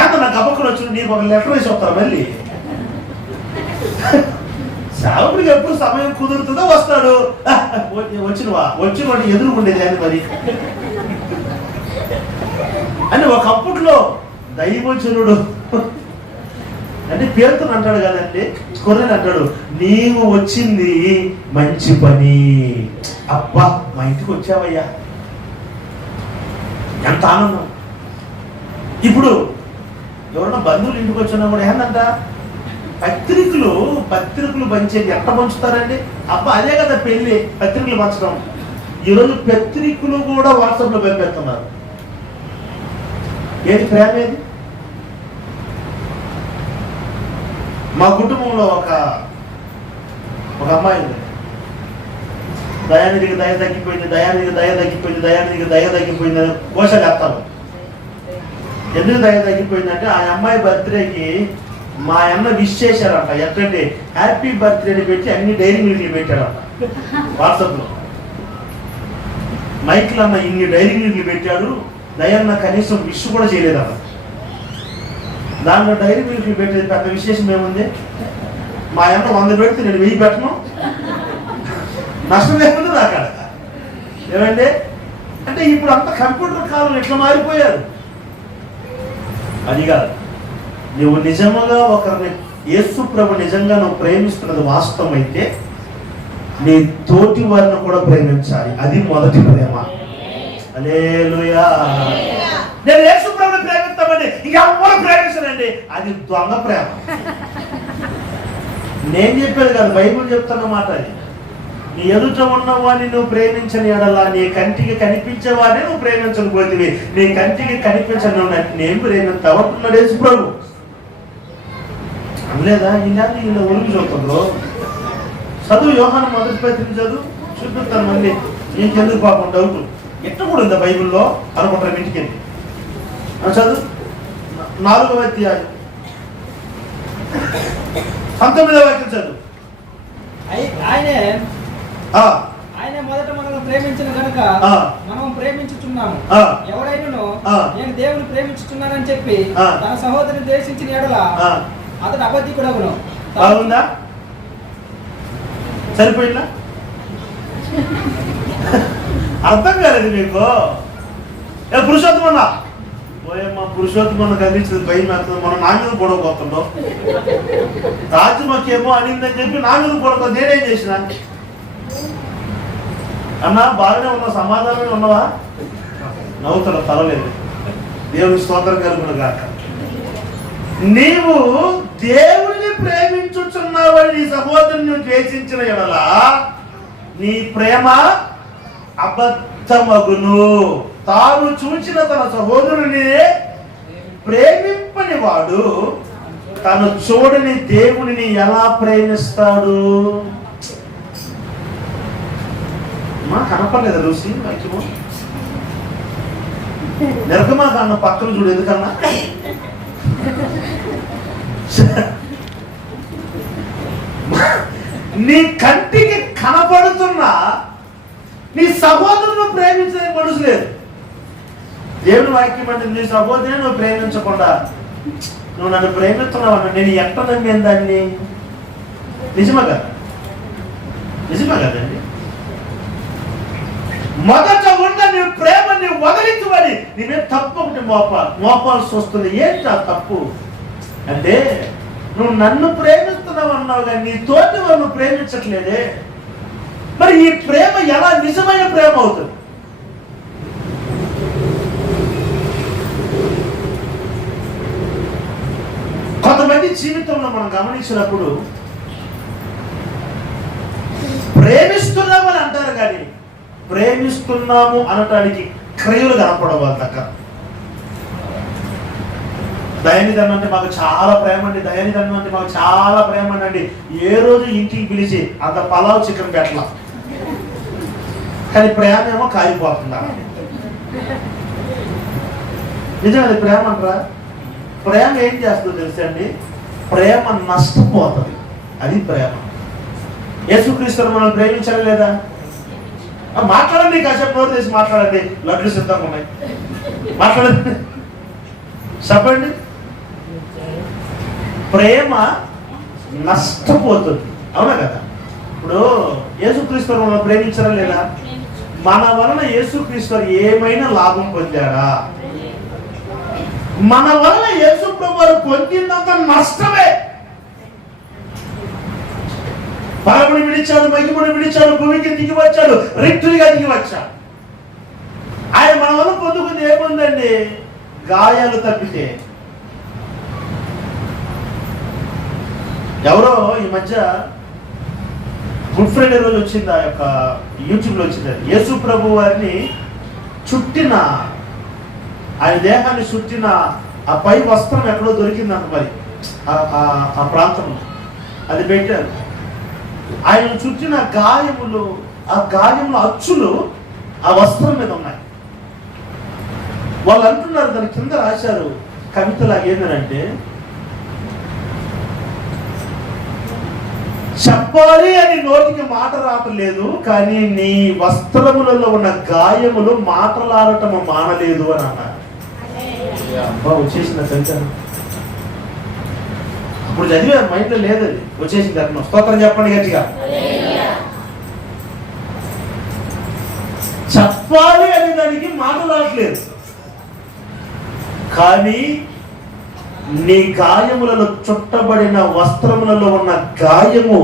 ఏంద నాకు అబ్బక్కలు వచ్చింది, నీకు ఒక లెటర్ వేసి వస్తారు. మళ్ళీ సేవకుడికి ఎప్పుడు సమయం కుదురుతుందో వస్తాడు. వచ్చిన వాడు ఎదురుకుండేది అని మరి అని ఒకప్పట్లో దైవజనుడు అంటే పేరుతో అంటాడు కదండి, కొర్రెని అంటాడు, నీవు వచ్చింది మంచి పని, అబ్బా మా ఇంటికి వచ్చావయ్యా, ఎంత ఆనందం. ఇప్పుడు ఎవరన్నా బంధువులు ఇంటికి వచ్చినా కూడా ఏంటంట, పత్రికలు పంచేది ఎట్ట పంచుతారండి? అబ్బా అదే కదా పెళ్ళి, పత్రికలు పంచడం. ఈరోజు పత్రికలు కూడా వాట్సాప్లో పంపేస్తున్నారు. ఏది ప్రేమ ఏది? మా కుటుంబంలో ఒక అమ్మాయి ఉంది. దయానిధికి దయ తగ్గిపోయింది, దయానిధికి దయ తగ్గిపోయింది అని కోశాలు వేస్తాను. ఎందుకు దయ తగ్గిపోయిందంటే ఆ అమ్మాయి బర్త్డేకి మా అన్న విష్ చేశారంట. ఎట్లంటే హ్యాపీ బర్త్డే పెట్టి అన్ని డైరీ మిల్క్లు పెట్టాడంట వాట్సాప్లో. మైక్లు అన్న ఇన్ని డైరీ మిల్క్లు పెట్టాడు, దయన్న కనీసం విష్ కూడా చేయలేదన్న. దాంట్లో డైరీ మిల్క్లు పెట్టేది పెద్ద విశేషం ఏముంది? మా అన్న 100 పెడితే నేను 1000 పెట్టను, నష్టం ఏముంది నాకు అక్కడ. ఏమండి అంటే ఇప్పుడు అంత కంప్యూటర్ కాలం ఎట్లా మారిపోయారు. అది కాదు, నువ్వు నిజంగా ఒకరిని యేసు ప్రభు నిజంగా నువ్వు ప్రేమిస్తున్నది వాస్తవం అయితే నీ తోటి వారిని కూడా ప్రేమించాలి. అది మొదటి ప్రేమ. హల్లెలూయా. నేను యేసు ప్రభుని ప్రేమిస్తామండి, ఇంకెవ్వరు ప్రేమించనండి, అది దొంగ ప్రేమ. నేను చెప్పేది కాదు, బైబిల్ చెప్తున్న మాట. అది నీ ఎదుట ఉన్నవాడిని నువ్వు ప్రేమించని ఎడలా నీ కంటికి కనిపించేవాడిని నువ్వు ప్రేమించకపోతే నీ కంటికి కనిపించను నేను ప్రేమిస్తావు అంటున్నాడు యేసు ప్రభు. అనలేదా? ఇలా ఒరుగు చూస్తుండ్రు. చదువు యోహాను మొదటి పత్రిక చదువు, చూపిస్తాను. మళ్ళీ నీకెందుకు పాపం డౌట్ ఎట్ట కూడా ఉందా బైబిల్లో అనుకుంటారు ఇంటికి వెళ్ళి. చదువు 4వ అధ్యాయం 19వ వాక్యం చదువు. ఆయన మొదట మనల్ని ప్రేమించిన కనుక మనం ప్రేమించుచున్నాము. ఎవరైనాను నేను దేవుని ప్రేమించుచున్నానని చెప్పి తన సహోదరుని ద్వేషించిన ఎడల అతడు అబద్ధికుడగును. బాగుందా? సరిపోయిందా? అర్థం కాలేదు మీకు? పురుషోత్తమన్నా పోయమ్మా, పురుషోత్తమన్న కనిపించింది భయం వేస్తుంది. మనం నా మీద పొడవబోతుండవు. రాజుమకేమో అనిందని చెప్పి నా మీద పొడవ. నేనేం చేసిన అన్నా? బాగానే ఉన్నా, సమాధానమే ఉన్నావా? నవ్వుతాడు, తలలేదు. దేవుని స్తోత్రం కలుగును గాక. నీవు దేవుడిని ప్రేమించుచున్నావని నీ సహోదరుని ద్వేషించిన ఎడల నీ ప్రేమ అబద్ధమగును. తాను చూచిన తన సహోదరుని ప్రేమింపని వాడు తను చూడని దేవుడిని ఎలా ప్రేమిస్తాడు? మా కనపడలేదు రుచి వాక్యము. నిర్గమా కాండం పక్కన చూడు. ఎందుకన్నా నీ కంటికి కనపడుతున్నా నీ సహోదరును ప్రేమించే మనసు లేదు. దేవుని వాక్యం అంటే నీ సహోదరుని నువ్వు ప్రేమించకుండా నువ్వు నన్ను ప్రేమిస్తున్నావు, నేను ఎట్ట నమ్మేను దాన్ని? నిజమా కదా? నిజమా కదండి? మొదట ఉన్న నీ ప్రేమని వదిలించుమని నేనే తప్పు ఒకటి మోపాల్సి వస్తుంది. ఏంటి ఆ తప్పు అంటే, నువ్వు నన్ను ప్రేమిస్తున్నావు అన్నావు కానీ నీ తోటి వాళ్ళు ప్రేమించట్లేదే. మరి ఈ ప్రేమ ఎలా నిజమైన ప్రేమ అవుతుంది? కొంతమంది జీవితంలో మనం గమనించినప్పుడు ప్రేమిస్తున్నామని అంటారు కానీ ప్రేమిస్తున్నాము అనటానికి క్రియలు కనపడవు వాళ్ళ దగ్గర. దయానిధనం అంటే మాకు చాలా ప్రేమ అండి, దయానిధనం అంటే మాకు చాలా ప్రేమ అండి. ఏ రోజు ఇంటికి పిలిచి అంత పలావ్ చికెన్ పెట్టలా, కానీ ప్రేమ ఏమో కాలిపోతుందా? నిజంగా అది ప్రేమ అంటారా? ప్రేమ ఏం చేస్తుందో తెలుసండి, ప్రేమ నష్టపోతుంది. అది ప్రేమ. యేసుక్రీస్తును మనం ప్రేమించాలి లేదా? మాట్లాడండి, కాసేపు నోరు తీసి మాట్లాడండి, లడ్లు సిద్ధంగా ఉన్నాయి, మాట్లాడండి, చెప్పండి. ప్రేమ నష్టపోతుంది, అవునా కదా? ఇప్పుడు యేసుక్రీస్తును మనం ప్రేమించాలా లేదా? మన వలన యేసుక్రీస్తు ఏమైనా లాభం పొందాడా? మన వలన యేసు ప్రభువు పొందినంత నష్టమే. పరముని విడిచాడు, మహిమను విడిచాడు, భూమికి దిగి వచ్చాడు, రిక్తునిగా దిగి వచ్చాడు. ఆయన మన వల్ల పొందుకుంది ఏముందండి? గాయాలు తప్పితే. ఎవరో ఈ మధ్య గుడ్ ఫ్రైడే రోజు వచ్చింది, ఆ యొక్క యూట్యూబ్ లో వచ్చింది. యేసు ప్రభు వారిని చుట్టిన, ఆయన దేహాన్ని చుట్టిన ఆ పై వస్త్రం ఎక్కడో దొరికిందంట, మరి ఆ ప్రాంతంలో అది పెట్టారు. ఆయన చుట్టిన గాయములు, ఆ గాయముల అచ్చులు ఆ వస్త్రం మీద ఉన్నాయి. వాళ్ళు అంటున్నారు, దాని కింద రాశారు కవితలాగా, ఏంటంటే చెప్పాలి అని నోటికి మాట రావట్లేదు, కానీ నీ వస్త్రములలో ఉన్న గాయములు మాటలాడటము మానలేదు అని అన్నారు. వచ్చేసిన కవిత ఇప్పుడు చదివా, మైండ్లో లేదు, అది వచ్చేసింది. అట్లా స్తోత్రం చెప్పండి గట్టిగా. చెప్పాలి అనే దానికి మాటలాడట్లేదు, కానీ నీ గాయములలో చుట్టబడిన వస్త్రములలో ఉన్న గాయము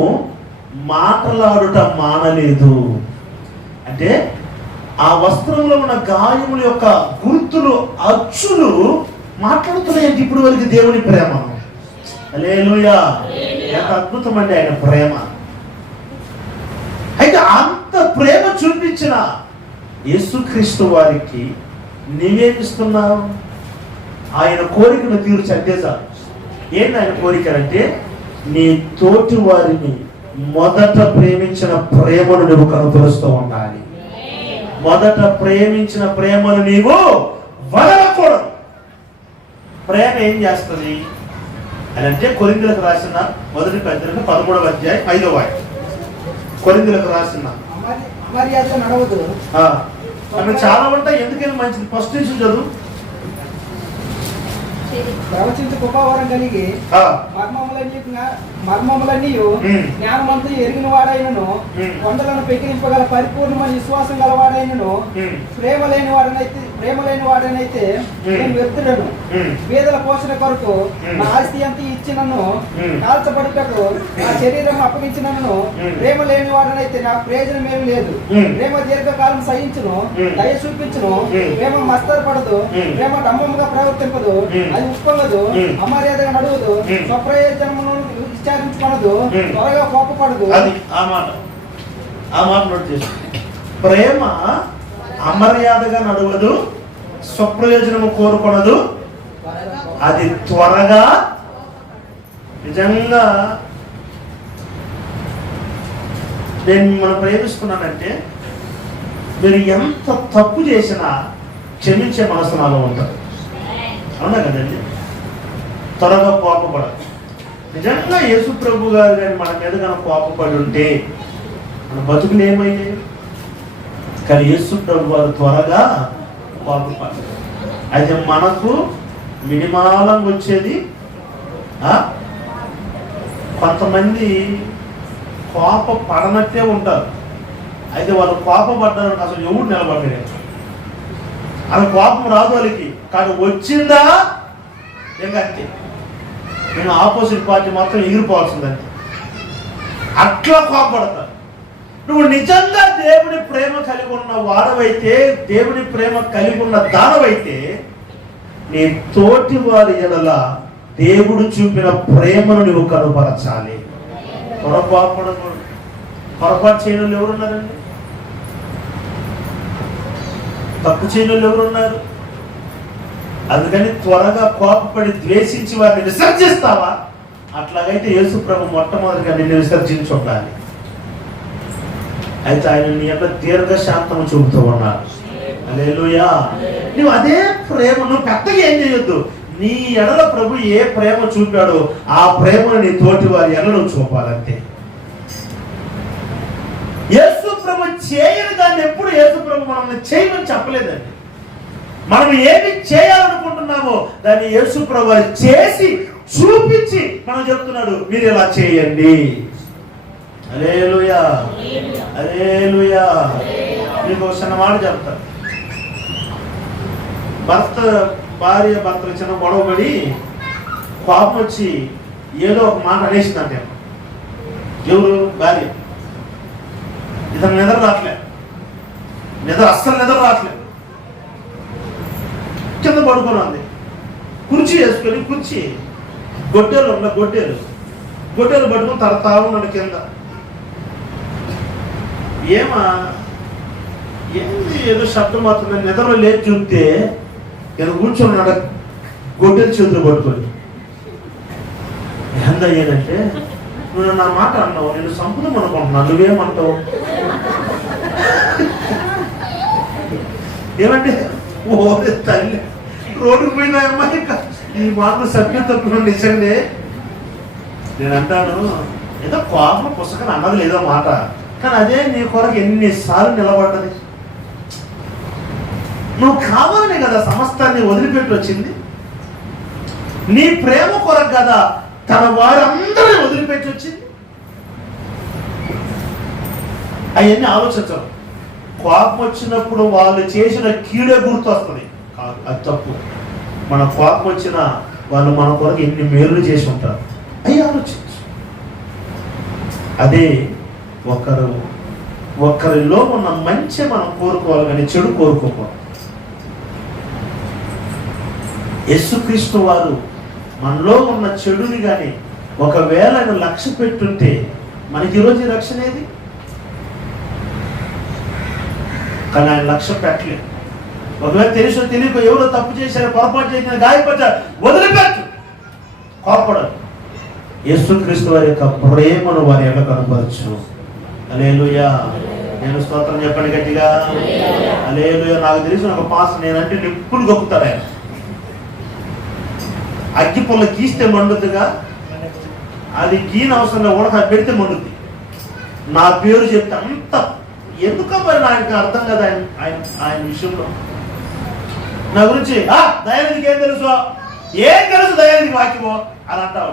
మాటలాడుట మానలేదు. అంటే ఆ వస్త్రంలో ఉన్న గాయముల యొక్క గుర్తులు, అచ్చులు మాట్లాడుతున్నాయంటే ఇప్పుడు వరకు దేవుని ప్రేమ. హల్లెలూయా! ఎంత అద్భుతం అండి ఆయన ప్రేమ. అయితే అంత ప్రేమ చూపించిన యేసుక్రీస్తు వారికి నీవేమిస్తున్నావు? ఆయన కోరికను తీర్చి అంటే చాలు. ఏంటి ఆయన కోరిక అంటే, నీ తోటి వారిని మొదట ప్రేమించిన ప్రేమను నువ్వు కనుపరుస్తూ ఉండాలి. మొదట ప్రేమించిన ప్రేమను నీవు వదలకూడదు. ప్రేమ ఏం చేస్తుంది అని అంటే, కొరింథీయులకు రాసిన మొదటి పత్రిక 13వ అధ్యాయం 5వ వాక్యం. కొరింథీయులకు రాసిన అక్కడ చాలా ఉంటాయి, ఎందుకైనా మంచిది. ఫస్ట్ నుంచి చదువు. ప్రవచించు కృపావరం కలిగి మర్మములన్నీ జ్ఞానమంతా ఎరిగిన వాడైనను, కొండలను పెకిలింపగల పరిపూర్ణమైన విశ్వాసం గలవాడైనను, ప్రేమ లేని వాడనైతే నేను వ్యక్తులను పేదల పోషణ కొరకు నా ఆస్తి అంతా ఇచ్చినను, కాల్చబడుటకు నా శరీరం అప్పగించినను, ప్రేమ లేని వాడనైతే నాకు ప్రయోజనం ఏమి లేదు. ప్రేమ దీర్ఘకాలం సహించును, దయ చూపించును, ప్రేమ మస్తరపడదు, ప్రేమ డంబముగా ప్రవర్తింపదు, అది ఉప్పొంగదు, అమర్యాదగా నడువదు, స్వప్రయోజనమును విచారించుకొనదు, త్వరగా కోపపడదు. అది ఆ మాట నోట్ చేసి, ప్రేమ అమర్యాదగా నడవదు, స్వప్రయోజనము కోరుకొనదు, అది త్వరగా. నిజంగా నేను మనం ప్రేమిస్తున్నానంటే మీరు ఎంత తప్పు చేసినా క్షమించే మనసు నాలో ఉంటారు, అవునా కదండి? త్వరగా కోపపడదు. నిజంగా యేసు ప్రభు గారు కానీ మన మీద కనుక కోపపడి ఉంటే మన బతుకులు ఏమయ్యాయి? కానీ యేసు ప్రభు వారు త్వరగా కోపపడదు. అయితే మనకు మినిమాలంగా వచ్చేది కొంతమంది కోప పడనట్టే ఉంటారు. అయితే వాళ్ళు కోపపడ్డారు అసలు ఎవరు నిలబడలేదు. అలా కోపం రాదు వాళ్ళకి, కానీ వచ్చిందా ఇంకా అంతే. నేను ఆపోజిట్ పార్టీ మాత్రం ఎగిరిపోవాల్సిందంటే అట్లా కోపపడతారు. నువ్వు నిజంగా దేవుని ప్రేమ కలిగి ఉన్న వాడవైతే, దేవుని ప్రేమ కలిగి ఉన్న దానవైతే, నీ తోటి వారి ఎడల దేవుడు చూపిన ప్రేమను నువ్వు కనుపరచాలి. పొరపాటు చేయని వాళ్ళు ఎవరున్నారండి? తప్పు చేయని వాళ్ళు ఎవరున్నారు? అందుకని త్వరగా కోపపడి ద్వేషించి వారిని విసర్జిస్తావా? అట్లాగైతే యేసు ప్రభు మొట్టమొదటిగా నిన్ను విసర్జించి ఉండాలి. అయితే ఆయన నీ యొక్క దీర్ఘశాంతము చూపుతూ ఉన్నారు. హల్లెలూయా. నువ్వు అదే ప్రేమ, నువ్వు పెద్దగా ఏం చేయొద్దు. నీ ఎడల ప్రభు ఏ ప్రేమ చూపాడో ఆ ప్రేమను నీ తోటి వారి ఎడల నువ్వు చూపాలంతే. యేసు ప్రభు చేయని దాన్ని ఎప్పుడు యేసు ప్రభు మనల్ని చేయమని చెప్పలేదండి. మనం ఏమి చేయాలనుకుంటున్నామో దాన్ని యేసు ప్రభు చేసి చూపించి మనం చెప్తున్నాడు, మీరు ఇలా చేయండి. హల్లెలూయా, హల్లెలూయా. మీకు ఒక చిన్న మాట చెప్తాను. భార్య భర్తలు చిన్న గొడవపడి కోపం వచ్చి ఏదో ఒక మాట అనేసిందంటే, ఎవరు? భార్య. ఇతను నిద్ర రావట్లే, అస్సలు నిద్ర రావట్లేదు. కింద పడుకొని ఉంది, కుర్చీ వేసుకొని, కుర్చీ గొడ్డేలు ఉన్న గొడ్డేలు పట్టుకొని తరతా ఉన్నాడు కింద. ఏంది ఏదో శబ్దం అవుతుంది. నిద్రలో లేచి చూస్తే నేను కూర్చొన్నాడు గొడ్డెలు చేతులు పట్టుకొని. ఎంత అయ్యానంటే, నువ్వు నా మాట అన్నావు, నేను సంపుదం అనుకుంటున్నాను, నువ్వేమంటావు? ఏమంటే ఓ తల్లి రోడ్డుకు పోయిన అమ్మాయి ఈ మాటలు సభ్యం తప్పుకున్నాను. నిజంగానే నేను అంటాను, ఏదో కోపం పుస్తకం అన్నది లేదో మాట, కానీ అదే నీ కొరకు ఎన్నిసార్లు నిలబడ్డది. నువ్వు కావాలనే కదా సమస్తాన్ని వదిలిపెట్టి వచ్చింది. నీ ప్రేమ కొరకు కదా తన వారందరినీ వదిలిపెట్టి వచ్చింది. అవన్నీ ఆలోచించరు. కోపం వచ్చినప్పుడు వాళ్ళు చేసిన కీడే గుర్తు వస్తుంది. కాదు, అది తప్పు. మన కోపం వచ్చిన వాళ్ళు మన కొరకు ఎన్ని మేలు చేసి ఉంటారు అవి ఆలోచించు. అదే ఒకరిలో ఉన్న మంచి మనం కోరుకోవాలి, కానీ చెడు కోరుకోకూడదు. యేసుక్రీస్తు వారు మనలో ఉన్న చెడుని కానీ ఒకవేళ ఆయన లక్ష్య పెట్టుంటే మనకి ఈరోజు రక్షణ ఏది? కానీ ఆయన లక్ష్య పెట్టలేదు. ఒకవేళ తెలుసు తెలియక ఎవరో తప్పు చేశారో, పొరపాటు చేసిన, గాయపడ్డారు, వదిలిపెట్టు, కోపడదు. యేసుక్రీస్తు వారి యొక్క ప్రేమను వారి యొక్క కనపరచు. హల్లెలూయా. నేను స్తోత్రం చెప్పండి గట్టిగా. హల్లెలూయా. నాకు తెలిసిన ఒక పాస్టర్ నేనంటే నిప్పులు గొప్పుతాడు ఆయన. అగ్గి పొల్ల గీస్తే మండుద్దిగా, అది గీన అవసరంగా ఉడక పెడితే మండుద్ది. నా పేరు చెప్తే అంత ఎందుకో మరి నాకు అర్థం కదా ఆయన విషయంలో. నా గురించి దయానిధికి ఏం తెలుసు దయానిధికి వాక్యమో అని అంటావు.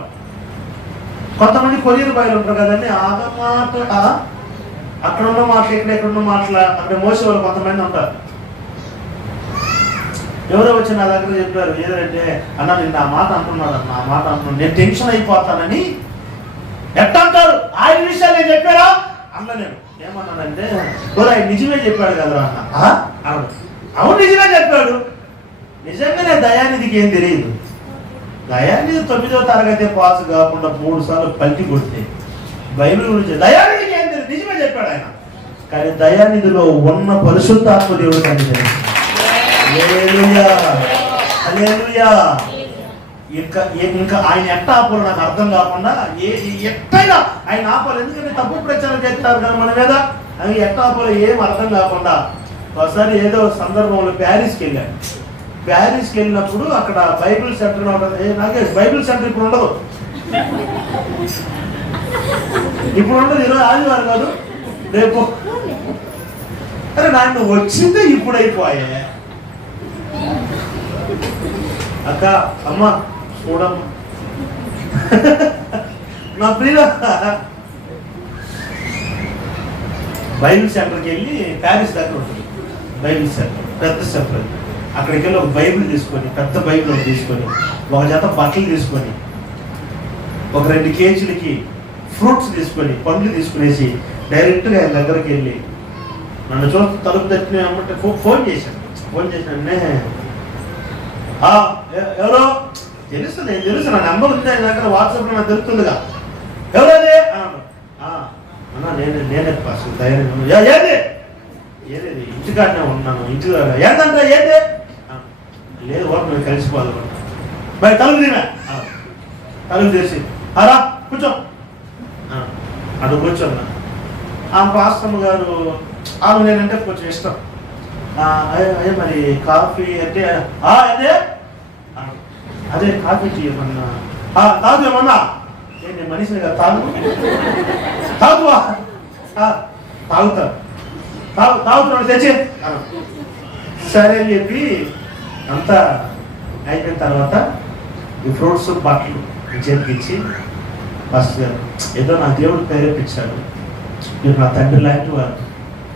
కొంతమంది కొరియర్ బాయ్లు ఉంటారు కదండి, మాట అక్కడున్న మాటలు ఎక్కడున్న మాటలు అంటే మోసేవాళ్ళు కొంతమంది ఉంటారు. ఎవరో వచ్చి నా దగ్గర చెప్పారు, ఏదంటే అన్న నేను నా మాట అంటున్నాడు, నేను టెన్షన్ అయిపోతానని. ఎట్లా అంటారు? ఆయన విషయాలు నేను చెప్పారా అన్న. నేను ఏమన్నానంటే, ఆయన నిజమే చెప్పాడు కదరా అన్న. అవును నిజమే చెప్పాడు. నిజంగానే దయానిధికి ఏం తెలియదు. దయానిధి 9వ తరగతి పాస్ కాకుండా 3 సార్లు పల్టి కొడితే బైబిల్ గురించి దయానిధికి ఏం తెలియదు. నిజమే చెప్పాడు ఆయన, కానీ దయానిధిలో ఉన్న పరిశుద్ధాత్మ దేవుడు కానీ తెలుసు. హల్లెలూయా, హల్లెలూయా. ఇంకా ఆయన ఎట్ట ఆపాలో నాకు అర్థం కాకుండా ఎట్టయినా ఆయన ఆపాలి. ఎందుకంటే తప్పు ప్రచారం చేస్తారు కదా మన మీద. అవి ఎట్ట ఆపాలో ఏం అర్థం కాకుండా ఒకసారి ఏదో సందర్భంలో ప్యారిస్కి వెళ్ళాను. ప్యారిస్కి వెళ్ళినప్పుడు అక్కడ బైబిల్ సెంటర్ ఉంటుంది. నాకే బైబిల్ సెంటర్ ఇప్పుడు ఉండదు, ఇప్పుడు ఉండదు. ఈరోజు ఆదివారం కాదు, రేపు. అరే నాయన వచ్చిందే ఇప్పుడు అయిపోయా. అక్క అమ్మ చూడమ్మ నా ప్రియ బైబిల్ సెంటర్కి వెళ్ళి ప్యారిస్ దగ్గర ఉంటుంది బైబిల్ సెంటర్, పెద్ద సెంటర్. అక్కడికి వెళ్ళి ఒక బైబిల్ తీసుకొని, పెద్ద బైబిల్ ఒకటి తీసుకొని, ఒక జత బట్టలు తీసుకొని, ఒక 2 కేజీలకి ఫ్రూట్స్ తీసుకొని, పండ్లు తీసుకునేసి డైరెక్ట్గా ఆయన దగ్గరికి వెళ్ళి నన్ను చూస్తూ తలుపు తట్టిన అమ్మంటే ఫోన్ చేశాను. ఎవరో తెలుసు, నేను తెలుసు, నా నెంబర్ ఉంది ఆయన దగ్గర, వాట్సాప్లో నాకు తెలుస్తుందిగా. ఎవరదే అన్నా నేనే అసలు ధైర్యం ఏది ఏదేది ఇంటికాడనే ఉన్నాను, ఇంటిగా ఏంటంటే ఏది లేదు వాడు మేము కలిసిపోవాలి. మరి తలుపు తినా తలుపు తీసి అరా కూర్చో అటు కూర్చోన్నా. ఆ పాస్టమ్ గారు ఆమె నేనంటే కొంచెం ఇష్టం. అదే మరి కాఫీ అంటే అదే కాఫీ చేయమన్నా తాగు ఏమన్నా నేను మనిషిని కదా తాగువా తాగుతున్నాడు తెచ్చి. సరే అని చెప్పి అంతా అయిపోయిన తర్వాత ఈ ఫ్రూట్స్ బట్టలు చేతికిచ్చి, ఫస్ట్ ఏదో నా దేవుడు ప్రేరేపించాడు, మీరు నా తండ్రి లాంటి వారు,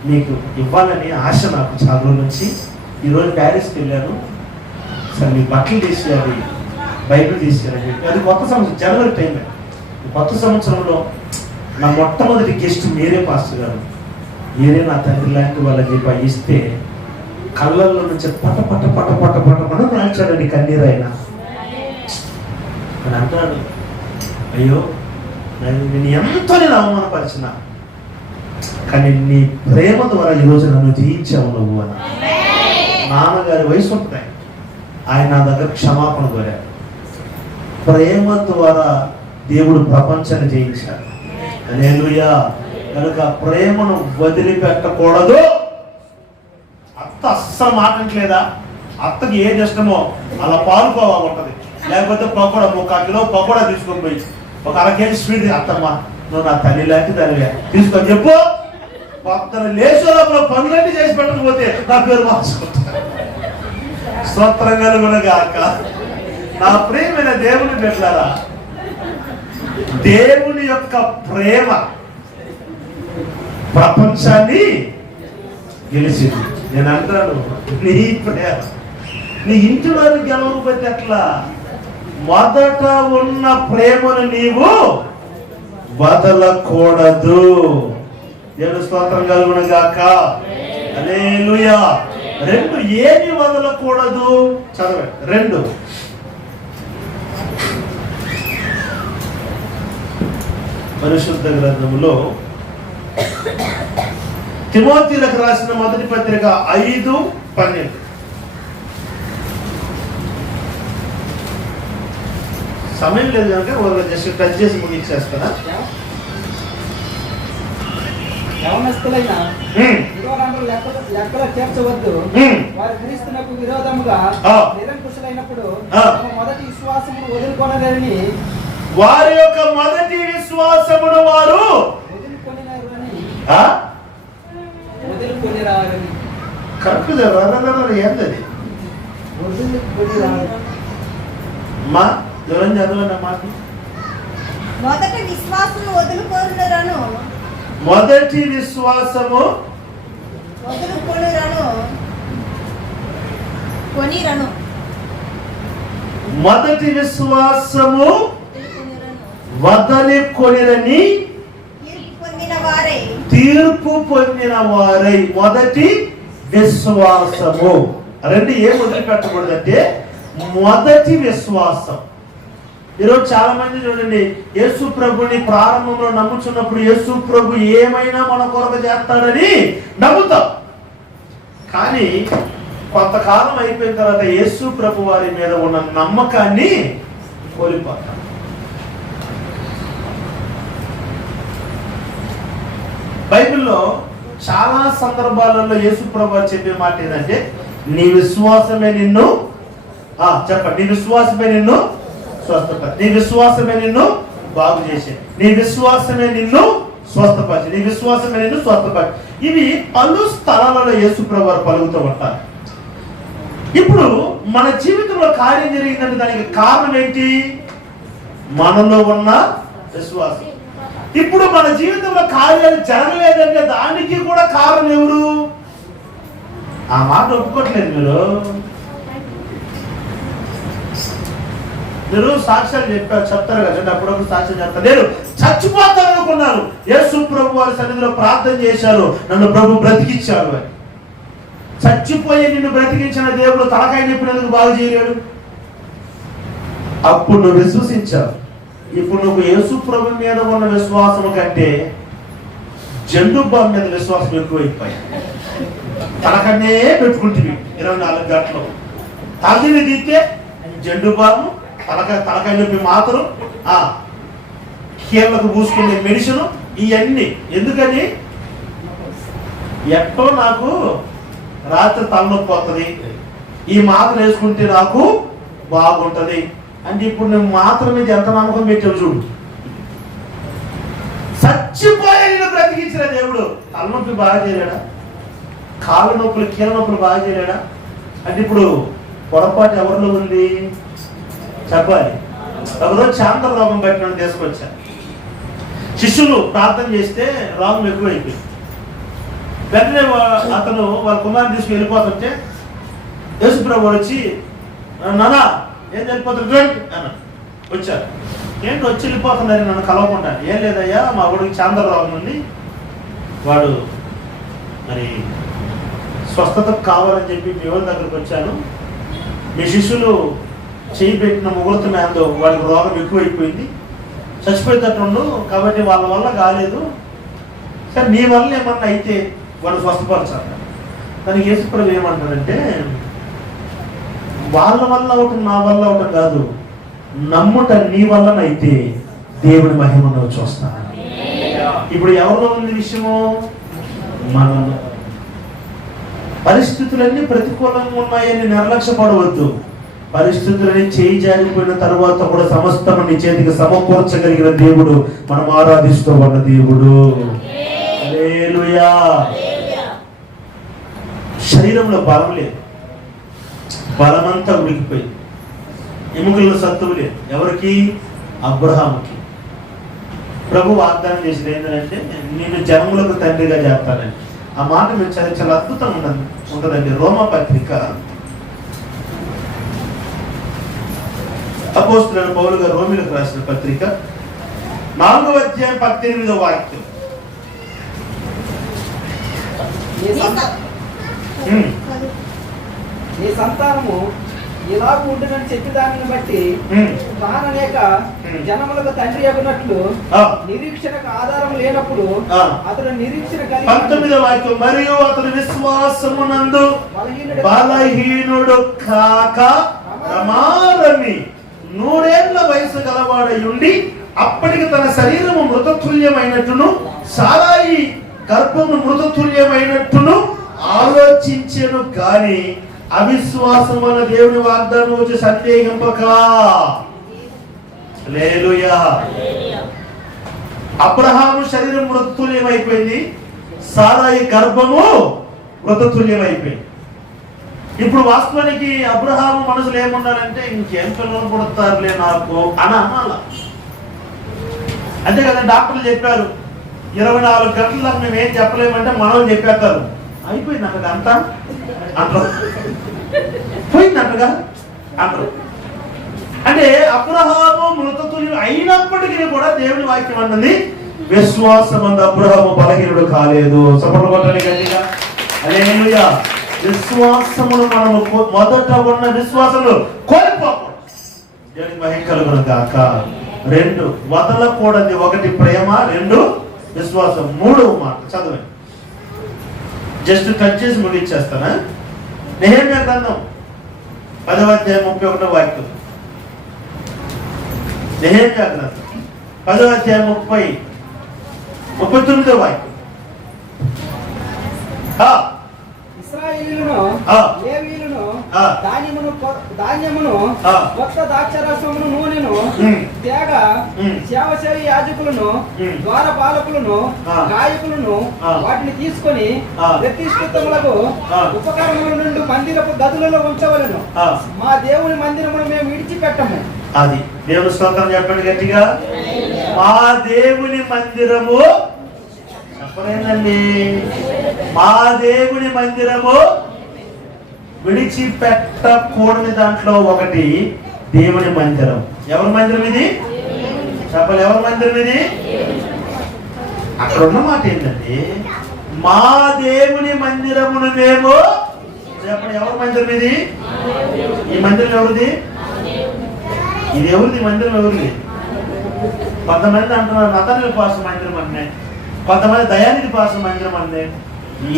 మీకు ఇవ్వాలని ఆశ నాకు చాలా రోజుల నుంచి. ఈరోజు ప్యారిస్కి వెళ్ళాను, సరే మీ బట్టలు తీసేయాలి, బైబిల్ తీసేయాలని చెప్పి. అది కొత్త సంవత్సరం, జనవరి టైమే. కొత్త సంవత్సరంలో నా మొట్టమొదటి గెస్ట్ మీరే పాస్టర్ గారు, మీరే నా తండ్రి లాంటి వాళ్ళని చెప్పి ఇస్తే కళ్ళల్లో నుంచి పట పట పట పట పట మనం రాల్చాడండి కన్నీరు. ఆయన అని అంటాడు, అయ్యో నేను ఎంతో నేను అవమానపరిచిన, కానీ నీ ప్రేమ ద్వారా ఈరోజు నన్ను జయించావు నువ్వు అని. నాన్నగారి వయసు ఉంటుంది, ఆయన నా దగ్గర క్షమాపణ కోరారు. ప్రేమ ద్వారా దేవుడు ప్రపంచాన్ని జయించాడు. హల్లెలూయా. కనుక ప్రేమను వదిలిపెట్టకూడదు. అత్త అస్సలు మాట్లాడలేదా, అత్తకి ఏది ఇష్టమో అలా పాలుకోవాలంటది. లేకపోతే పకోడా 1 కిలో పకోడా తీసుకొని పోయి ఒక 1/2 కేజీ స్వీట్, అత్తమ్మ నువ్వు నా తల్లి లాంటి తల్లివే తీసుకొని చెప్పు, పక్కన లేచోలో పనులన్నీ చేసి పెట్టకపోతే నా పేరు మార్చుకుంటా. స్తోత్రంగా కూడా కాక. నా ప్రియమైన దేవుని పెట్టారా, దేవుని యొక్క ప్రేమ ప్రపంచాన్ని గెలిచింది. నేను అంటాను, నీ ప్రేమ నీ ఇంటి వారు గెలవకపోతే ఎట్లా? మొదట ఉన్న ప్రేమను నీవు వదలకూడదు. దేవుని స్తోత్రం కలుగును గాక. హల్లెలూయా. 2 ఏమి వదలకూడదు చదవండి. 2 పరిశుద్ధ గ్రంథములో తిమోతిలకు రాసిన మొదటి పత్రిక 5:12. సమయం లేదు కనుక వాళ్ళు జస్ట్ టచ్ చేసి ముగించేస్తారా? యవనస్తులైన విరోధములు లెక్కలో చేర్చవద్దు. వారు క్రీస్తునకు విరోధముగా నిరంకుశులైనప్పుడు మొదటి విశ్వాసమును వదులుకొనలేరని, వారి యొక్క మొదటి విశ్వాసమును వారు వదులుకొనిరారని. కరెక్ట్ ఏంటది మా ఎవరైనా చదవండి మాట. మొదటి విశ్వాసము వదులుకొనురను, మొదటి విశ్వాసము వదులుకొనురను కొనిరను, మొదటి విశ్వాసము వదలి కొనిరని తీర్పు పొందిన వారై. మొదటి విశ్వాసము. 2 ఏం వదిలిపెట్టకూడదంటే మొదటి విశ్వాసం. ఈరోజు చాలా మంది చూడండి, యేసు ప్రభుని ప్రారంభంలో నమ్ముచున్నప్పుడు యేసు ప్రభు ఏమైనా మన కొరకు చేస్తాడని నమ్ముతాం. కానీ కొంతకాలం అయిపోయిన తర్వాత యేసు ప్రభు వారి మీద ఉన్న నమ్మకాన్ని కోల్పోతాం. బైబిల్లో చాలా సందర్భాలలో యేసు ప్రభు చెప్పే మాట ఏంటంటే, నీ విశ్వాసమే నిన్ను చెప్పండి. నీ విశ్వాసమే నిన్ను స్వస్థపరిచి, నీ విశ్వాసమే నిన్ను బాగు చేసే, నీ విశ్వాసమే నిన్ను స్వస్థపరిచి, నీ విశ్వాసమే నిన్ను స్వస్థపరిచి. ఇవి పలు స్థలాలలో యేసుప్రభువు వారు పలుకుతూ ఉంటారు. ఇప్పుడు మన జీవితంలో కార్యం జరిగిందంటే దానికి కారణం ఏంటి? మనలో ఉన్న విశ్వాసం. ఇప్పుడు మన జీవితంలో కార్యాలు జరగలేదంటే దానికి కూడా కారణం ఎవరు? ఆ మాట ఒప్పుకోవట్లేదు మీరు సాక్ష్యాలు చెప్తారు కదండి, అప్పుడప్పుడు సాక్ష్యం చెప్తారు. నేను చచ్చిపోతాను అనుకున్నాను, యేసు ప్రభు వారి సన్నిధిలో ప్రార్థన చేశారు, నన్ను ప్రభు బ్రతికించాడు అని. చచ్చిపోయి నిన్ను బ్రతికించిన దేవుడు తలకాయ నొప్పినందుకు బాగు చేయలేడు. అప్పుడు నువ్వు విశ్వసించావు. ఇప్పుడు నువ్వు యేసు ప్రభు మీద ఉన్న విశ్వాసం కంటే జండు బాంబు మీద విశ్వాసం ఎక్కువైపోయి తలకన్నే పెట్టుకుంటుంది 24 గంటలు. తల్లిని తీస్తే జండు బాంబు, తలకాయ నొప్పి మాత్రం, కీళ్ళకు పూసుకునే మెడిసిన్, ఇవన్నీ ఎందుకని? ఎట్టో నాకు రాత్రి తలనొప్పి వస్తుంది, ఈ మాత్ర వేసుకుంటే నాకు బాగుంటది అంటే ఇప్పుడు నువ్వు మాత్ర మీద ఎంత నమ్మకం పెట్టావు చూడు. చచ్చిపోయే నిన్ను బ్రతికించిన దేవుడు తలనొప్పి బాగా చేయలేడా? కాళ్ళ నొప్పులు, కీళ్ళ నొప్పులు బాగా చేయలేడా? అంటే ఇప్పుడు పొరపాటు ఎవరిలో ఉంది చెప్పాలి. ఒకరోజు చాంద్ర రోగం బయట తీసుకొచ్చా. శిష్యులు ప్రార్థన చేస్తే రోగం ఎక్కువైపోయింది. వెంటనే అతను వాళ్ళ కుమారుని తీసుకు వెళ్ళిపోతుంటే యేసుప్రభు వచ్చి, నానా ఏం వెళ్ళిపోతుంది అన్న. వచ్చారు. ఏంటి వచ్చి వెళ్ళిపోతున్నారు నన్ను కలవకుండా? ఏం లేదయ్యా, మా ఊడికి చాంద్ర రోగం ఉంది, వాడు మరి స్వస్థత కావాలని చెప్పి మీ వాళ్ళ దగ్గరకు వచ్చాను. మీ శిష్యులు చేయి పెట్టిన ముహూర్తం ఏందో వాడికి రోగం ఎక్కువైపోయింది, చచ్చిపోయేటట్టుండు, కాబట్టి వాళ్ళ వల్ల కాలేదు, కానీ నీ వల్ల ఏమన్నా అయితే వాడు స్వస్థపరచాలి. దానికి యేసుప్రభు ఏమంటారంటే, వాళ్ళ వల్ల అవటం నా వల్ల అవటం కాదు, నమ్ముట నీ వల్లనైతే దేవుని మహిమను చూస్తాను. ఇప్పుడు ఎవరిలో ఉంది విషయము? మనలో. పరిస్థితులన్నీ ప్రతికూలంగా ఉన్నాయని నిర్లక్ష్యపడవద్దు. పరిస్థితులని చేయి జారిపోయిన తర్వాత కూడా సమస్తము నీ చేతికి సమకూర్చగలిగిన దేవుడు మనం ఆరాధిస్తూ ఉన్న దేవుడు. హల్లెలూయా. శరీరంలో బలం లేదు, బలమంతా ఉడికిపోయింది. ఎముకల్లో సత్తువు లేదు. ఎవరికి? అబ్రహాముకి. ప్రభు వాగ్దానం చేసింది ఏంటంటే, నేను జనములకు తండ్రిగా చేస్తానండి. ఆ మాట మీరు చాలా అద్భుతంగా ఉంటుందండి. రోమా పత్రిక, అపోస్తలుడైన పౌలు గారు రోమీయులకు రాసిన పత్రిక 4వ అధ్యాయం 18వ వాక్యం. నీ సంతానము ఇలాగ ఉంటుందని చెప్పి దానిని బట్టి తాననేక జనములకు తండ్రి అగినట్లు నిరీక్షణకు ఆధారం లేనప్పుడు అతడు నిరీక్షణ కలిగి 19వ వాక్యం, మరియు అతడు విశ్వాసమునందు బలహీనుడు కాక ప్రమాదమి 100 ఏళ్ల వయసు గలవాడై ఉండి అప్పటికి తన శరీరము మృతతుల్యమైనట్టును సారాయి గర్భము మృతతుల్యమైనట్టును ఆలోచించెను గాని అవిశ్వాసం వల్ల దేవుని వాగ్దానం వచ్చి సందేహింపక. హల్లెలూయా. అబ్రహాము శరీరం మృతతుల్యమైపోయింది, సారాయి గర్భము మృతతుల్యమైపోయింది. ఇప్పుడు వాస్తవానికి అబ్రహాము మనసులో ఏముండాలంటే, ఇంకేం పిల్లలు పుడతారులే నాకు అని అనాల. అంతే కదా, డాక్టర్లు చెప్పారు 24 గంటలకు మేము ఏం చెప్పలేమంటే మనల్ని చెప్పేస్తారు, అయిపోయింది అక్కడ అంతా అంటారు, పోయిందంటగా అంటారు. అంటే అబ్రహాము మృతతుల్యుడు అయినప్పటికీ కూడా దేవుని వాక్యం అన్నది విశ్వాసమందు అబ్రహాము బలహీనుడు కాలేదు. సపోర్ట్ కొట్టండి గట్టిగా. హల్లెలూయా. విశ్వాసమును మనము మొదట ఉన్న విశ్వాసములు కోల్పోకూడదు. దేవునికి మహిమ కలుగును గాక. 2 వదలకూడదు. 1 ప్రేమ, 2 విశ్వాసం. 3వ మాట చదవండి, జస్ట్ టచ్ చేసి ముగించేస్తానా. నెహెమ్యా గ్రంథం 10వ అధ్యాయం 31వ వాక్యం. నెహెమ్యా గ్రంథం 10వ అధ్యాయం 39వ వాక్యం. ఇశ్రాయేలీయులను లేవీయులను ధాన్యమును కొత్త ద్రాక్షారసమును నూనెను తేగ సేవసేవి యాజకులను ద్వారపాలకులను గాయకులను వాటిని తీసుకొని ప్రతిష్ఠితములకు ఉపకరణముల నుండి మందిరపు గదులలో ఉంచవలను. మా దేవుని మందిరమును మేము విడిచిపెట్టము. అది దేవుని స్తోత్రం చెప్పండి గట్టిగా. మా దేవుని మందిరము చెప్పలేదండి. మా దేవుని మందిరము విడిచిపెట్టకూడని దాంట్లో ఒకటి దేవుని మందిరం. ఎవరి మందిరం ఇది? చెప్పాలి, ఎవరి మందిరం ఇది? అక్కడ ఉన్న మాట ఏంటండి, మా దేవుని మందిరమును మేము చెప్పండి. ఎవరి మందిరం ఇది? ఈ మందిరం ఎవరిది? ఇది ఎవరిది? మందిరం ఎవరిది? కొంతమంది అంటున్నారు నతనీల పాస్ మందిరం అన్నే, కొంతమంది దయానిధి పాస్ మందిరం అన్నే.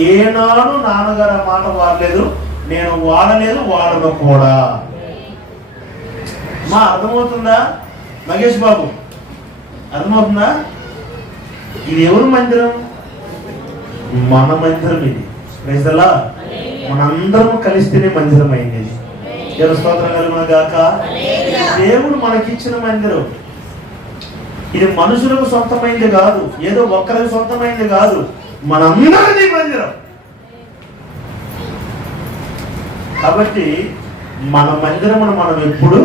ఏనాడు నాన్నగారు ఆ మాట వాడలేదు, నేను వాడలేదు, వాడను కూడా. మా అర్థమవుతుందా మహేష్ బాబు? అర్థమవుతుందా? ఇది ఎవరు మందిరం? మన మందిరం ఇది. ప్రైజ్లా మనందరం కలిస్తేనే మందిరం అయింది. దేవుని స్తోత్రం కలుగును గాక. దేవుడు మనకిచ్చిన మందిరం. ఇది మనుషులకు సొంతమైంది కాదు, ఏదో ఒక్కరికి సొంతమైంది కాదు, మనందరిది మందిరం. కాబట్టి మన మందిరమును మనం ఎప్పుడు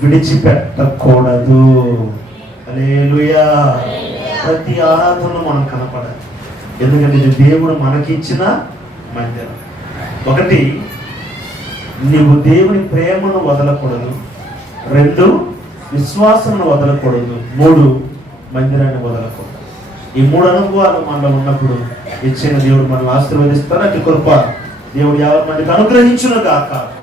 విడిచిపెట్టకూడదు. హల్లెలూయా. ప్రతి ఆరాధనలో మనం కనపడాలి, ఎందుకంటే ఇది దేవుడు మనకిచ్చిన మందిరం. ఒకటి, నీవు దేవుని ప్రేమను వదలకూడదు. 2, విశ్వాసమును వదలకూడదు. 3, మందిరాన్ని వదలకూడదు. ఈ 3 అనుభవాలు మనలో ఉన్నప్పుడు ఇచ్చిన దేవుడు మనం ఆశీర్వదిస్తారు. అటు కృప దేవుడు 50 మందికి అనుగ్రహించును గాక.